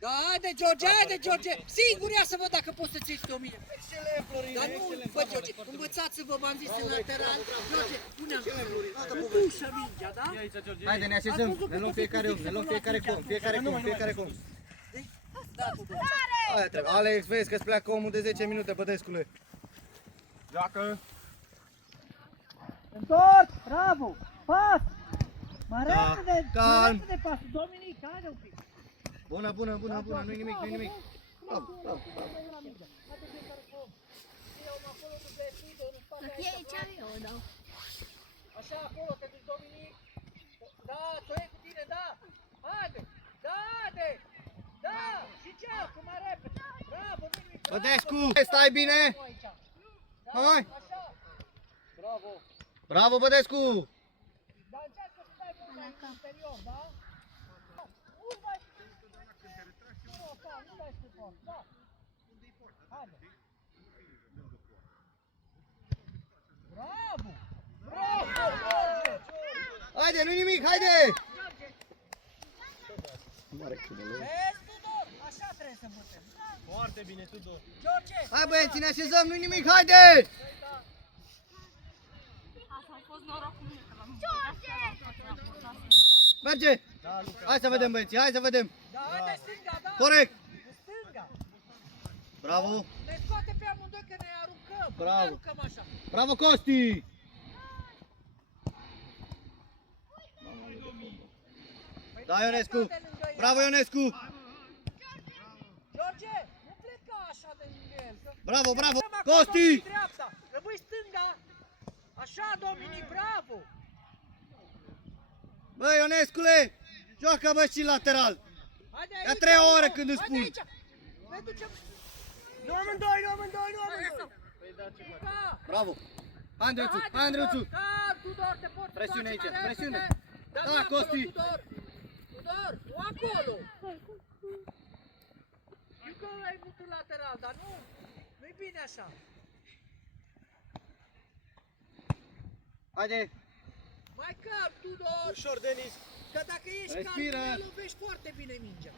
Da, haide, George, haide, George! Singur ia să văd dacă poți să ții o mine. Excelent, Florin! Dar nu, excelent! bă, Bravo, George, Alex, foarte bine. învățați-vă, v-am zis în Bravo, lateral. bravo, bravo, George, pune-am Excelent, Florin! Altă în poveste. ușă mingea, da? Ia aici, George. Haide, ne Ați așezăm, văzut că ne luăm tot fiecare timpul om, ne luăm să fiecare luați com, fiecare Nu, com, nu, nu, fiecare nu. com. Da, Tudor. Aia trebuie. Alex, vezi că-ți pleacă omul de 10 minute, Bădescule. Joacă! Întors! Bravo! Pas! Mai Da, repede! calm. Mai repede pasul! Dominic, haide un pic! Bună, bună, bună, bună, nu-i nimic, nu-i nimic. Bravo, bravo, bravo. Haide fiecare cu om! Ține om acolo, tu vei ține, în spate Dacă e ce are eu, da. Așa, acolo, te duci, Dominic! Da, tu e cu tine, da! Haide! Da, haide! Da! Și ceapă, mai repede! Bravo, Dominic! bravo! Bădescu, stai bine! Aici. Da, Hai! așa! Bravo! Bravo, Bădescu! Dar încearcă să stai mult mai în interior, da? Nu dai nu dai suport, da? Haide! Bravo! Bravo! George! Haide, nu-i nimic, haide! George! Mare cu de leu. Vezi, Tudor? Așa trebuie să putem, da? Foarte bine, Tudor! George! Hai băieți, ne așezăm, nu-i nimic, haide! Păi da. Asta a fost norocul meu că l-am George! Merge! Da, Luca! Hai să vedem băieți, hai să vedem! Da, haide stânga, da? Corect! În stânga! Bravo! Ne scoate pe amândoi că ne aruncăm! Bravo. Ne aruncăm așa! Bravo, Costi! Păi Da, nu Ionescu! pleca de lângă el. Bravo, Ionescu! George, nu pleca așa de lângă el. că- Bravo, bravo! Dăm acolo Costi! în dreapta. Rămâi stânga. Așa, Dominic, bravo. Băi, Ionescule! Joacă bă și lateral! Haide E a aici, treia oară Ugo. când îți Haide spun. aici. Ne ducem. Nu amândoi, nu amândoi, nu amândoi! Păi da, ce faci? Luca. Bravo! Hai, Andreuțu, Haide, hai, Andreuțu! Tudor, calm, Tudor, te poți Presiune întoarce aici, mai presiune. repede. Da, Da, nu acolo, Costi. Tudor. Tudor, nu acolo. Știu că ai avut în lateral, dar nu-i bine așa. Haide! Mai calm, Tudor. Ușor, Denis! Că dacă ești Respiră. calm, ne lovești foarte bine mingea.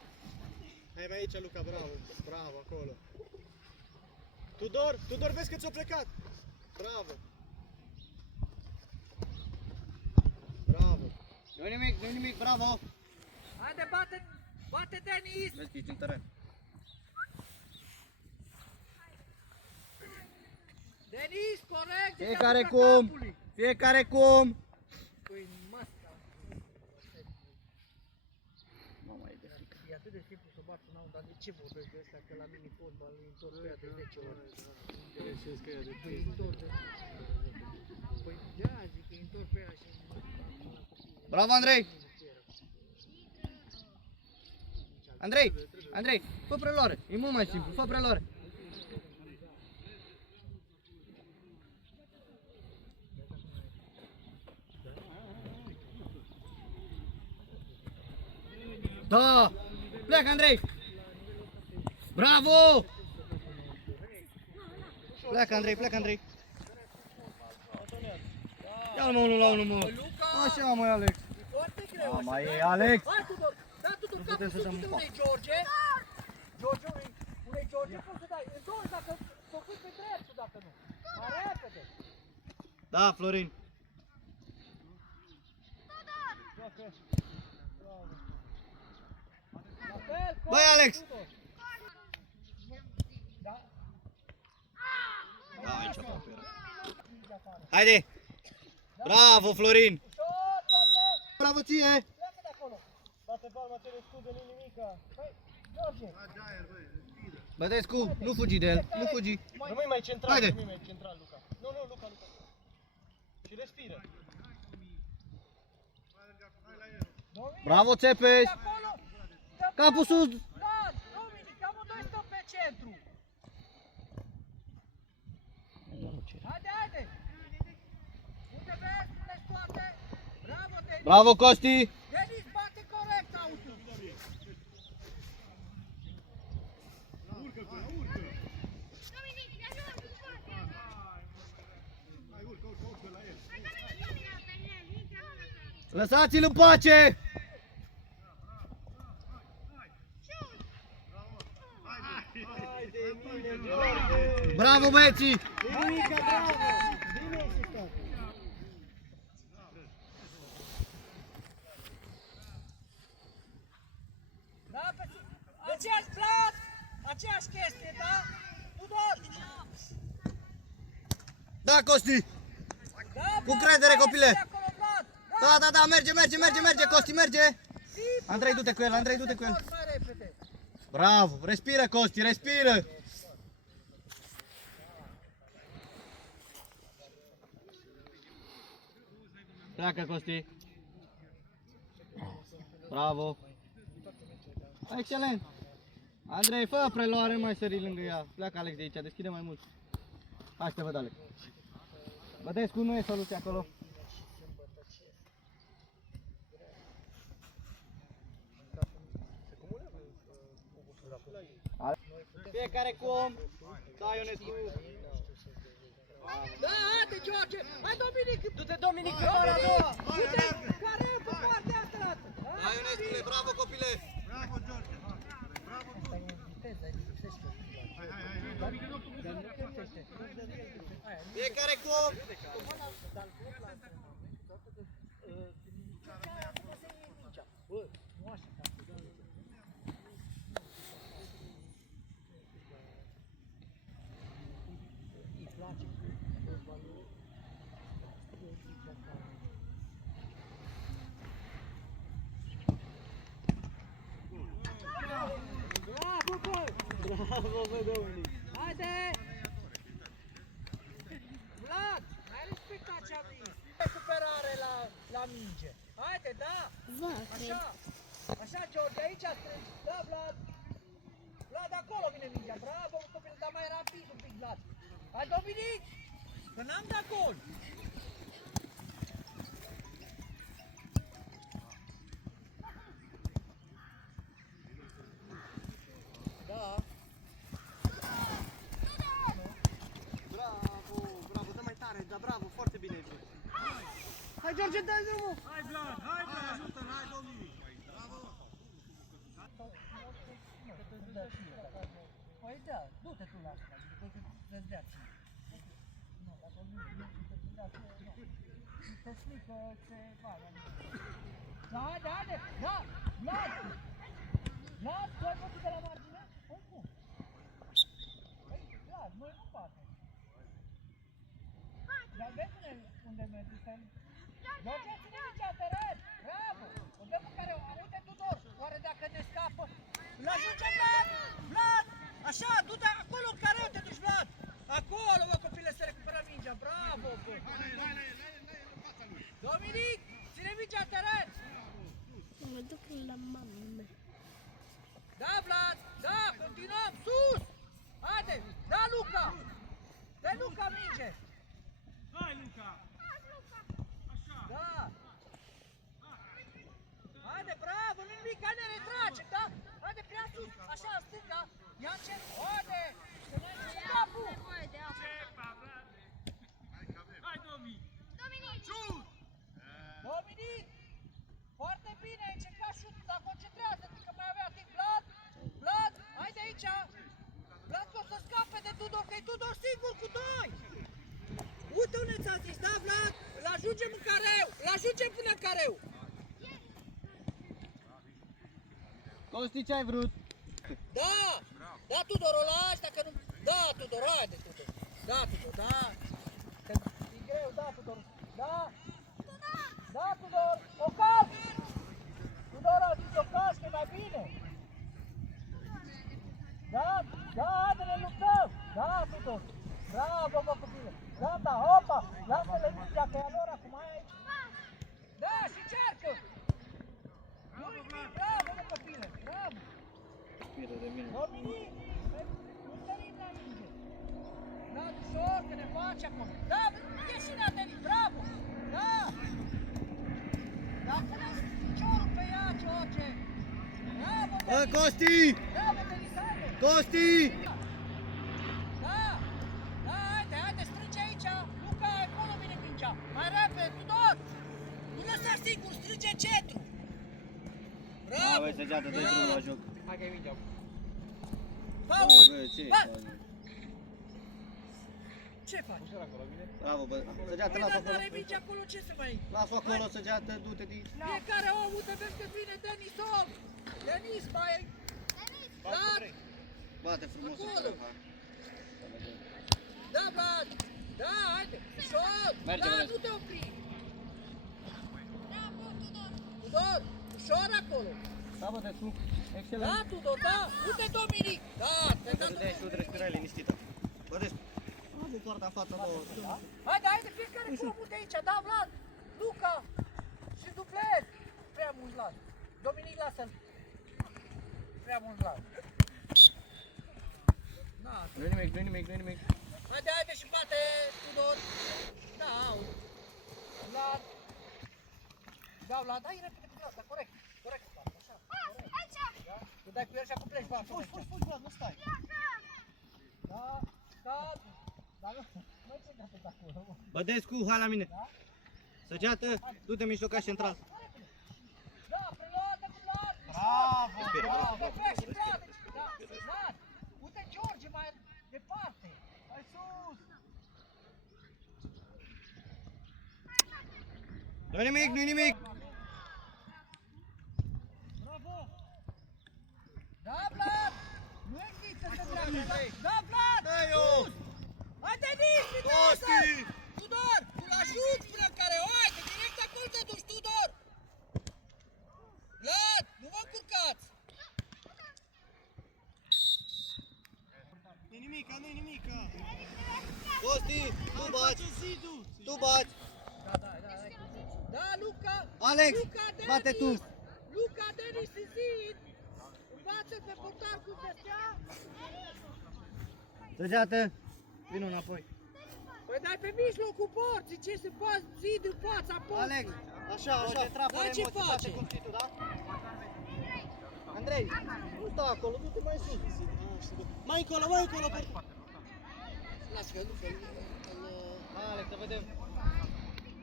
Hai mai aici, Luca, bravo! Bravo, acolo! Tudor, Tudor, vezi că ți-a plecat! Bravo! Bravo! Nu-i nimic, nu-i nimic, bravo! Haide, bate Denis! Vezi că ești în teren. Denis, corect! Fiecare deasupra cum! capului. Fiecare cum! Păi, masca. Mama, e de frică. E atât de simplu să bați un aun, dar de ce vorbesc de ăsta? Că la mini-fotbal îi întorc pe ea de 10 ori. Păi, îi întorc de... Păi, da, zic, îi întorc pe ea și... Bravo, Andrei! Andrei, Andrei, fă preluare, e mult mai simplu, fă preluare. Da! Pleacă, Andrei! Bravo! Pleacă, Andrei, pleacă, Andrei! Ia-l mă unul la unul, mă! Luca! Așa, măi, Alex! E foarte greu Da, așa, mai e da? Alex! Hai, Tudor! Da, Tudor, Nu capul putem să sus, dăm du-te un unei George! George, unei George poți să dai. În două, dacă s-o pui pe dreptul, dacă nu. Mai repede! Da, Florin! La fel, Băi, Alex! Tudor. Da. Da, aici aproape era. Haide! Bravo, Florin! Ușor, George! Bravo ție! Pleacă de acolo! Bate palma, te scuze, nu nimica! Păi, George! Bădescu, nu fugi de el, nu fugi. Rămâi mai central, Haide. rămâi mai central, Luca! Nu, nu, Luca, Luca! Și respiră! Dominic, Bravo, Țepeș! de acolo! Dă Capul sus! Da, Dominic, amândoi stăm pe centru! Haide, haide! Uite, vezi, le scoate! Bravo, Denis! Bravo, Costi! Denis, bate corect autul! Dominic, ne ajut cu spate! Hai, urcă la el! Hai, Lăsați-l în pace! Haide, bine, George! Bravo, băieții! Nimica, bravo! Bine ai insistat! Da, pe... Aceeași plan, aceeași chestie, da? Tudor! Da, Costi! Da, Cu Vlad, credere, hai, copile. de acolo, Vlad. Da, merge, Costi, merge! Simplu, Andrei, du-te cu el, Andrei, du-te cu el. mai repede. Bravo, respiră, Costi, respiră! Pleacă, Costi. Bravo. Excelent. Andrei, fă preluare, mai sări lângă ea. Pleacă Alex de aici, deschide mai mult. Hai să te văd, Alex. Bădescu, nu e soluție acolo. Fiecare cu om. Da, Ionescu. Da, haide, George. Hai, Dominic. Du-te, Dominic, pe Dominic, ora a doua. du-te, care e pe partea asta, dată. Da, Ionescule, bravo, copile. Bravo, George! Bravo, tu! Fiecare cu om. Bravo, bă, Dominic. Haide! Vlad, mai respecta ce-am zis. Recuperare la minge. Haide, da! Așa! Așa, George, aici strângi. Da, Vlad! Vlad, acolo vine mingea. Bravo, copil, dar mai rapid un pic, Vlad. Hai, Dominic! Că n-am dat gol! Da. Bravo, dă mai tare, da, bravo, foarte bine ai vrut. Hai, George, dai drumul! Hai, Vlad! Hai, Vlad! Ajută-l! Hai, Dominic! Bravo! Păi da, du-te tu la asta, după că să-ți dea ție. Nu, dacă nu te-ți dea ție, nu. Te explică ceva. Da, haide, haide! Da! Vlad! Vlad, tu ai făcut de la margine? Păi cum? Păi, Vlad, noi nu poate. Dar vezi unde mergi? George, ține mingea în teren! Bravo! O dăm în care, uite Tudor, oare dacă ne scapă? Îl ajunge Vlad! Vlad! Așa, du-te acolo în care te duci, Vlad! Acolo, bă, copile, să recuperă mingea, bravo, bă! Dominic, ține mingea în teren! Mă duc la mama mea. Da, Vlad, da, continuăm, sus! Haide, da, Luca! Dă Luca minge! Hai, Luca! Da! Haide, bravo, nu nimic, hai ne retragem, da? Haide, prea sus, așa, în stânga, ia încet, haide! Să mai sus capul! Hai, Domi! Șut! Dominic! Foarte bine, ai încercat șutul, dar concentrează-te că mai avea timp, Vlad! Vlad, haide aici! Vlad că o să scape de Tudor, că e Tudor singur cu doi! Uite unde ți-am zis, da, Vlad? Îl ajungem în careu, îl ajungem până în careu! Costi, ce ai vrut? Da! Da, Tudor, o lași, dacă nu... Da, Tudor, haide, Tudor! Da, Tudor, da! Că e greu, da, Tudor! Da! Da, Tudor! O calci! Tudor a zis o calci, că e mai bine! Da, da, haide, ne luptăm! Da, Tudor! Bravo, bă, copile! Gata, hopa! Lasă-le mingea, că e a lor acum, ai aici! Da, și încearcă! Nu-i nimic, bravo, bă, copile! Bravo! Dominic! Nu sărim la minge! Da, ușor, că ne face acolo! Da, ieși la Denis, bravo! Da! Da, pune-ți piciorul pe ea, George! Bravo, Bă, Denis! Costi! Bravo, Denis, haide! Costi! Da! Da, haide, haide, strânge aici! Luca, acolo vine mingea! Mai repede, Tudor! Nu lăsa singur, strânge centru! Bravo! Băi, Săgeată, dă drumul la joc. Hai că e mingea. Paul! Bă, ce Bă! ești? Ce faci? Bravo, bă. Săgeată, Păi lasă dacă are acolo. minge acolo, ce să mai... Lasă acolo, Săgeată, du-te din... Fiecare om, uite, vezi că vine Denis om! Denis, mai... Vlad! Bate frumos. Acolo. Hai. Da, Vlad! Da, haide, ușor! Merge, Da, Vădescu. nu te opri! Tudor, ușor acolo! Da, Bădescu. Da, Excelent. Tudor, da! Du-te, Dominic! Da, te-ai dat Dai și respirare liniștită. Bădescu. Bravo, poarta în față, bă. Haide, haide, fiecare cu de aici, da, Vlad! Luca! Și dublet! Prea mult, Vlad! Dominic, lasă-l! Prea mult, Vlad! Da, Nu-i nimic, nu-i nimic, nu-i nimic. haide, haide și bate, Tudor! Da, aud! Vlad! Da, Vlad, hai repede cu Vlad, da, corect! Corect, Vlad, așa, corect! Da? Tu dai cu el și acum pleci, Vlad, Fugi, fugi, fugi, Vlad, nu stai. Da, da, da, nu ce gata acolo, mă. Bădescu, hai la mine. Săgeată, du-te mijlocaș central. Da, preluată cu Vlad! Bravo! Bravo! Flash, Vlad! Da, Vlad! Uite George mai departe! Hai sus! Nu-i nimic, nu-i nimic. Da, Vlad! Nu există să treacă! Da, Vlad! Dă-i-o! Hai, Denis, viteză! Costi! Tudor, tu-l ajuți până în care o ai, de direct acolo te duci, Tudor! Vlad, nu vă încurcați! Nu-i nimica, nu-i nimica. Costi, tu bați. Tu bați. Da, da, da, da. Da, Luca! Alex, Luca, Denis! bate tu. Luca, Denis, în zid! Învață pe portar cum se stea! Săgeată, vină înapoi. Păi dai pe mijlocul porții, ce se poate zid în fața porții? Alex, așa, așa. Dar ce face? Cum știi tu, da? Andrei, nu sta acolo, du-te mai sus. Mai încolo, mai încolo. Lasă că nu că Alex, să vedem.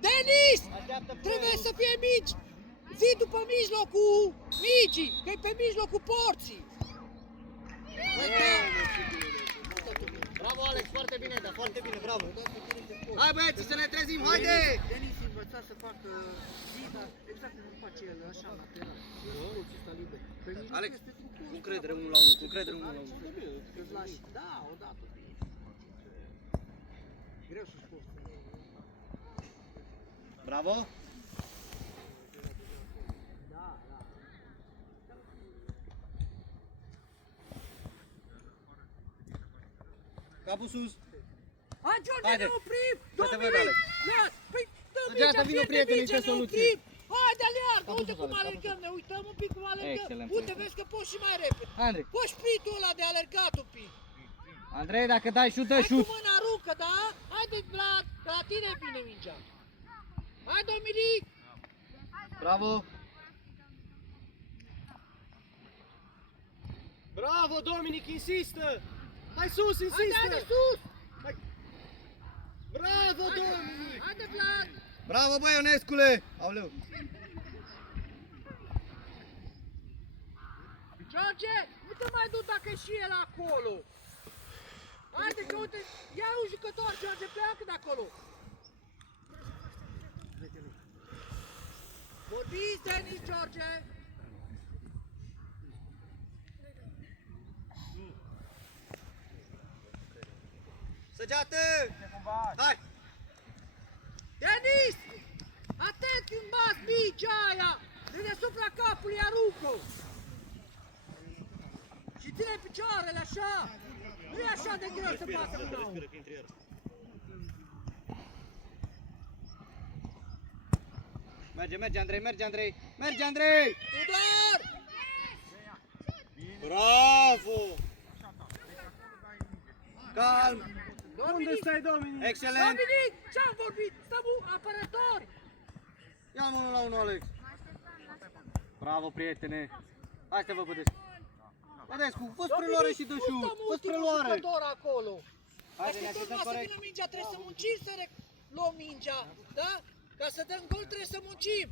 Denis! Așteaptă Trebuie să fie mici! Zidul pe mijlocul micii, că e pe mijlocul porții! Bravo, Alex, foarte bine, da, foarte bine, bravo. Hai băieți, să ne trezim, haide! Denis învăța să facă zida, exact cum face el, așa, în lateral. Porții ăsta liber. Pe mijloc Alex, este cu porți. încredere 1 la 1, încredere 1 la 1. Că-ți lași, da, odată. Greu să spun. Bravo! Da, da. Capul sus! Hai, George, Haide. ne oprim! Să te văd, Dominic! Alex. Las! Păi, dă Săgeată, mingea, vină, fie prietenii, minge, ce ne soluție. oprim! Haide, aleargă! Capul Uite sus, cum Alex, alergăm, ne uităm un pic cum alergăm! Excelent, Uite, excelent. vezi că poți și mai repede! Andrei, Poți spiritul ăla de alergat un pic! Andrei, dacă dai șut, dă Hai cu șut! mâna, aruncă, da? Haide, Vlad, că la tine vine mingea! Hai, Dominic! Bravo! Bravo, Dominic, insistă! Hai sus, Haide, insistă! haide, sus! Bravo, Haide, Dominic! haide, Vlad! Bravo, băi, Ionescule! Aoleu! George, nu te mai du dacă e și el acolo! Haide că uite, ia un jucător, George, pleacă de acolo! Vorbiți, Denis, George! Săgeată! Hai! Denis! Atent când bați mingea aia! De deasupra capului aruncă! Și ține picioarele așa! Nu e așa de greu să bată un nou! Merge, merge, Andrei, merge, Andrei! Merge, Andrei! Tudor! Bravo! Calm! Unde stai, Dominic? Excelent! Dominic, ce-am vorbit? Stăm apărători! Ia-l 1 la 1, Alex! Bravo, prietene! Hai să vă Bădescu! Bădescu, fă spre luare și dă șut! Fă spre luare! jucător acolo! Haide, ne Dacă tot așteptăm nu să corect! vină mingea, trebuie să muncim să luăm mingea, da? Ca să dăm gol trebuie să muncim!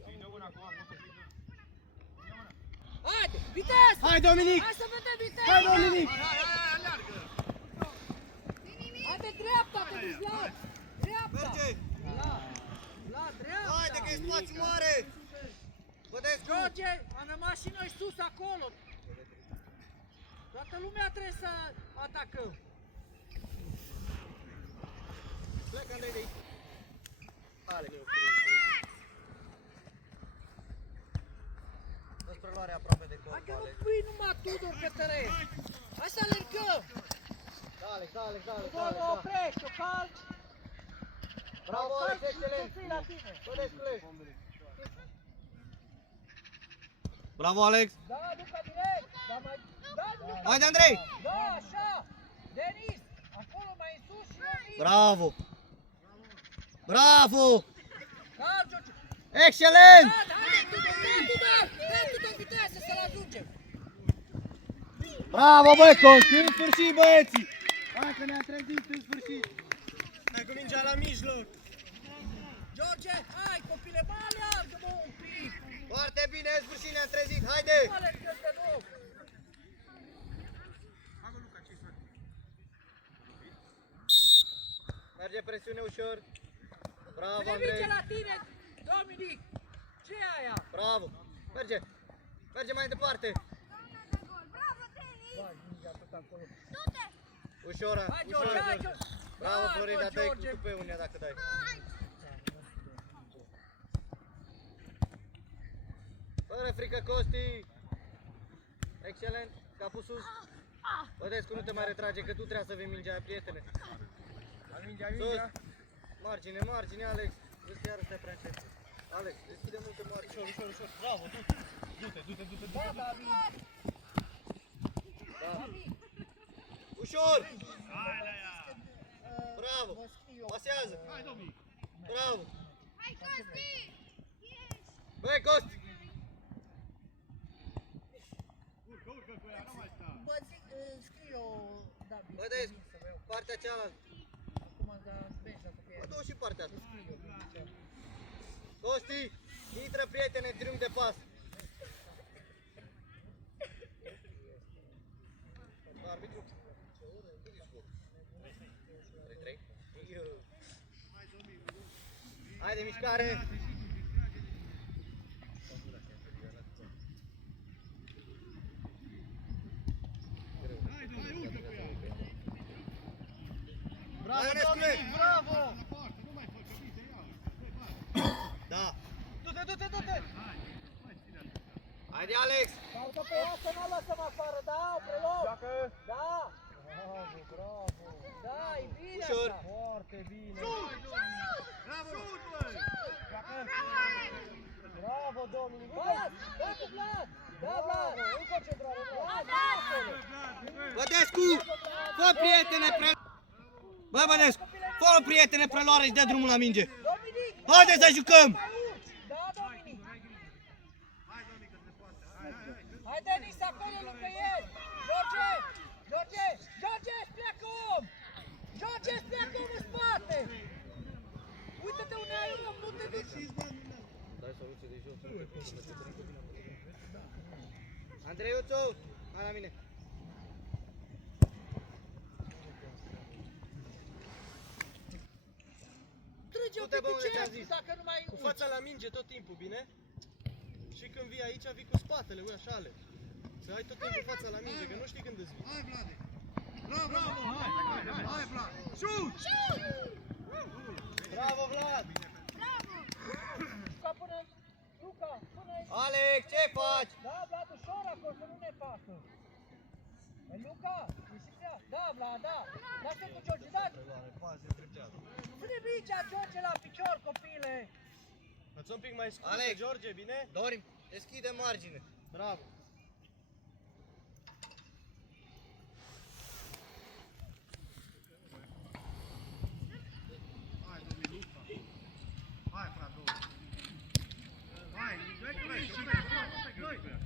Haide, viteză! Hai, Dominic! Hai să vedem viteză! Hai, Dominic! Haide, dreapta, te duci, Vlad! Dreapta! Merge! Vlad, dreapta! Haide că e spațiu mare! Bădescu! George, am rămas și noi sus acolo! Toată lumea trebuie să atacăm! Plecă, creștere! Hai să alergăm! Da, Alex, da, Alex, da, Alex, da, Tudor, Alex, mă da. oprești, o calci! Bravo, O Alex, calci și excelent! să fii la tine! Bădescule! Bravo, Alex! Da, Luca, direct! Da, mai... Da, Luca! Haide, Andrei! Da, așa! Denis! Acolo mai în sus și Ionin! Bravo! Bravo! Calci, George! Excelent! Da, haide, Tudor! Da, Tudor, viteză să-l ajungem! Bravo, băi, Costi! În sfârșit, băieții! Hai că ne-a trezit în sfârșit! Hai cu mingea la mijloc. George, hai, copile, mă aleargă-mă un pic! Foarte bine, în sfârșit ne-a trezit, haide! Mă alergăm de nou! Merge presiune ușor. Bravo, Trevice Andrei! la tine, Dominic! Ce e aia? Bravo! Merge! Merge mai departe! Vai, mingea tot acolo. Ușor, Hai, George, ușor, hai, ușor. George! Bravo, Bravo, Florida, dai cu George! tu pe unea dacă dai. Fără frică, Costi! Excelent, capul sus. Vedeți cum nu te mai retrage, că tu trebuie să vii mingea, prietene. Sus! Margine, margine, Alex! Vezi că iară stai prea încet. Alex, deschide multe margine. Ușor, ușor. Bravo, du-te. Da, David! Da. David! Ușor! Bravo! Vă scriu. Pasează! Hai, Domic! Bravo! Băi, Costi! Urcă cu ea, nu mai sta! Bă, zic, scriu, David. Vedeți, să vă iau. partea cealaltă. Acum am dat bench-ul să fie. Mă duc și partea asta. Costi, intră, prietene, triunghi de pas. Arbitru. Cât e scor? 3-3? Haide, mișcare! Hai, urcă cu ea! Bravo, Hai, Nescle! Dominic, bravo. La poartă, nu mai fă, că vii să ia! Da! Du-te. Mai ține așa! Haide, Alex! Caută pe ea să nu o lăsăm afară, da, o preluăm! Joacă. Da! Bravo! Da, e bine Ușor. așa! Foarte bine! Bravo! Șut, băi! Bravo, Dominic! Vlad! Da, cu Vlad! Da, Vlad! Nu concentrare, Vlad! Da, acolo! Bădescu! Fă, prietene, pre... Bă, Bădescu! Fă, prietene, preluare și dă drumul la minge! Dominic! Haide să jucăm! Mai urci! Da, Dominic! Hai, Domic, că te poate! Hai! Hai, Denis, acolo lângă el! George! George, îți pleacă om! George, îți pleacă om în spate! Uite-te unde ai om, nu te duci! Dai soluție de jos. Andreiuțu, hai la mine. Trage un Du-te, pic bă, cu unde ți-am centru, zis. dacă nu mai Cu urci. fața la minge tot timpul, bine? Și când vii aici, vii cu spatele, ui, așa ale. Să ai tot timpul fața la minge, că nu știi când îți vii. Hai, Vlade! Bravo! Hai, Vlad! Șut! Bravo, Vlad! Luca, până aici. Alex, ce faci? Da, Vlad, ușor acolo, să nu ne facă. E Luca, ieși prea. Da, Vlad, da. Lasă cu George, da. Ține mingea, George, la picior, copile. Fă-ți un pic mai scurt, Alex. George, bine? Dorim, deschide margine. Bravo! Hai, Domic, Luca! Hai, frate, Domic! Hai, dai cu ea, dai cu ea!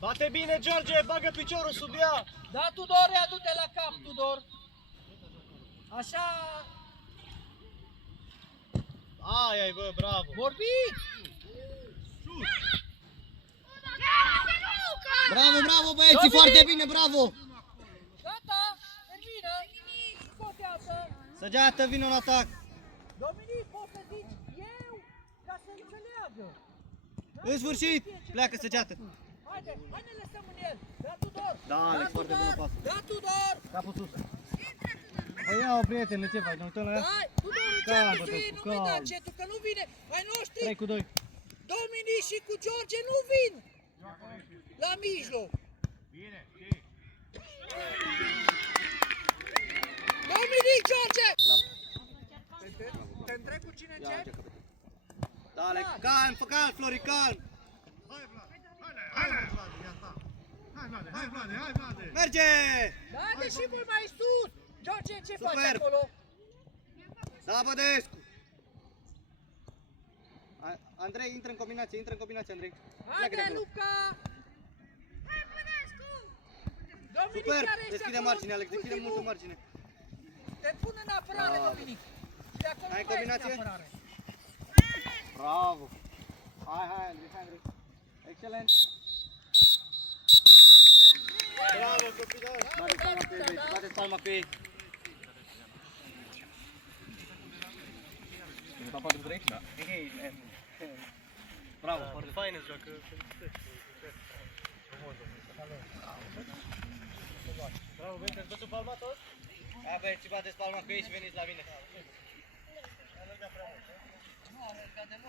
Bate bine, George, bagă piciorul sub ea! Da, Tudor, ia du-te la cap, Tudor. Așa, Ai, bă, bravo! vorbiți. Bravo, bravo, băieții, Dominic! foarte bine, bravo! Gata, termină. Scotează. Săgeată, vină în atac. Dominic, poți să zici eu, ca să înțeleagă. În sfârșit, pleacă săgeată. Haide, hai ne lăsăm în el. Da, Tudor. Da, Alex, foarte bună pasă. Da, Tudor. Capul sus. O iau, prietene, ce faci? Ne uităm la ea? Dai, cu Doru Calm, începe să iei, bătău, nu mi da calm. încetul, că nu vine. Ai noștri, 3 cu 2. Dominic și cu George nu vin. La mijloc. Bine, și. Dominic, George! Te întreb cu cine începi? Dale, calm, calm, Flori, calm. Hai, Vlad! Hai, Vlad, ia ta! Hai, Vlad, hai, Vlad, hai, Vlad! Merge! Dați și voi mai sus! George, ce faci Superb. acolo? Da, Bădescu! Andrei, intră în combinație, Andrei. Haide, Luca! Dominic, Super! chiar ești Deschide acolo margine, Alex, deschide ultimul. multă margine. Te pun în apărare, Bravo. Dominic. Și de acolo Hai, nu mai ești în combinație? apărare. Bravo! Hai, Andrei. Excelent! Bravo, copilor! Bateți palma pe ei, bateți palma pe ei. Da. Bravo, foarte Faină joacă, felicitări. Bravo, băieți, ați bătut palma toți? Hai băieți, bateți palma pe ei și veniți la mine.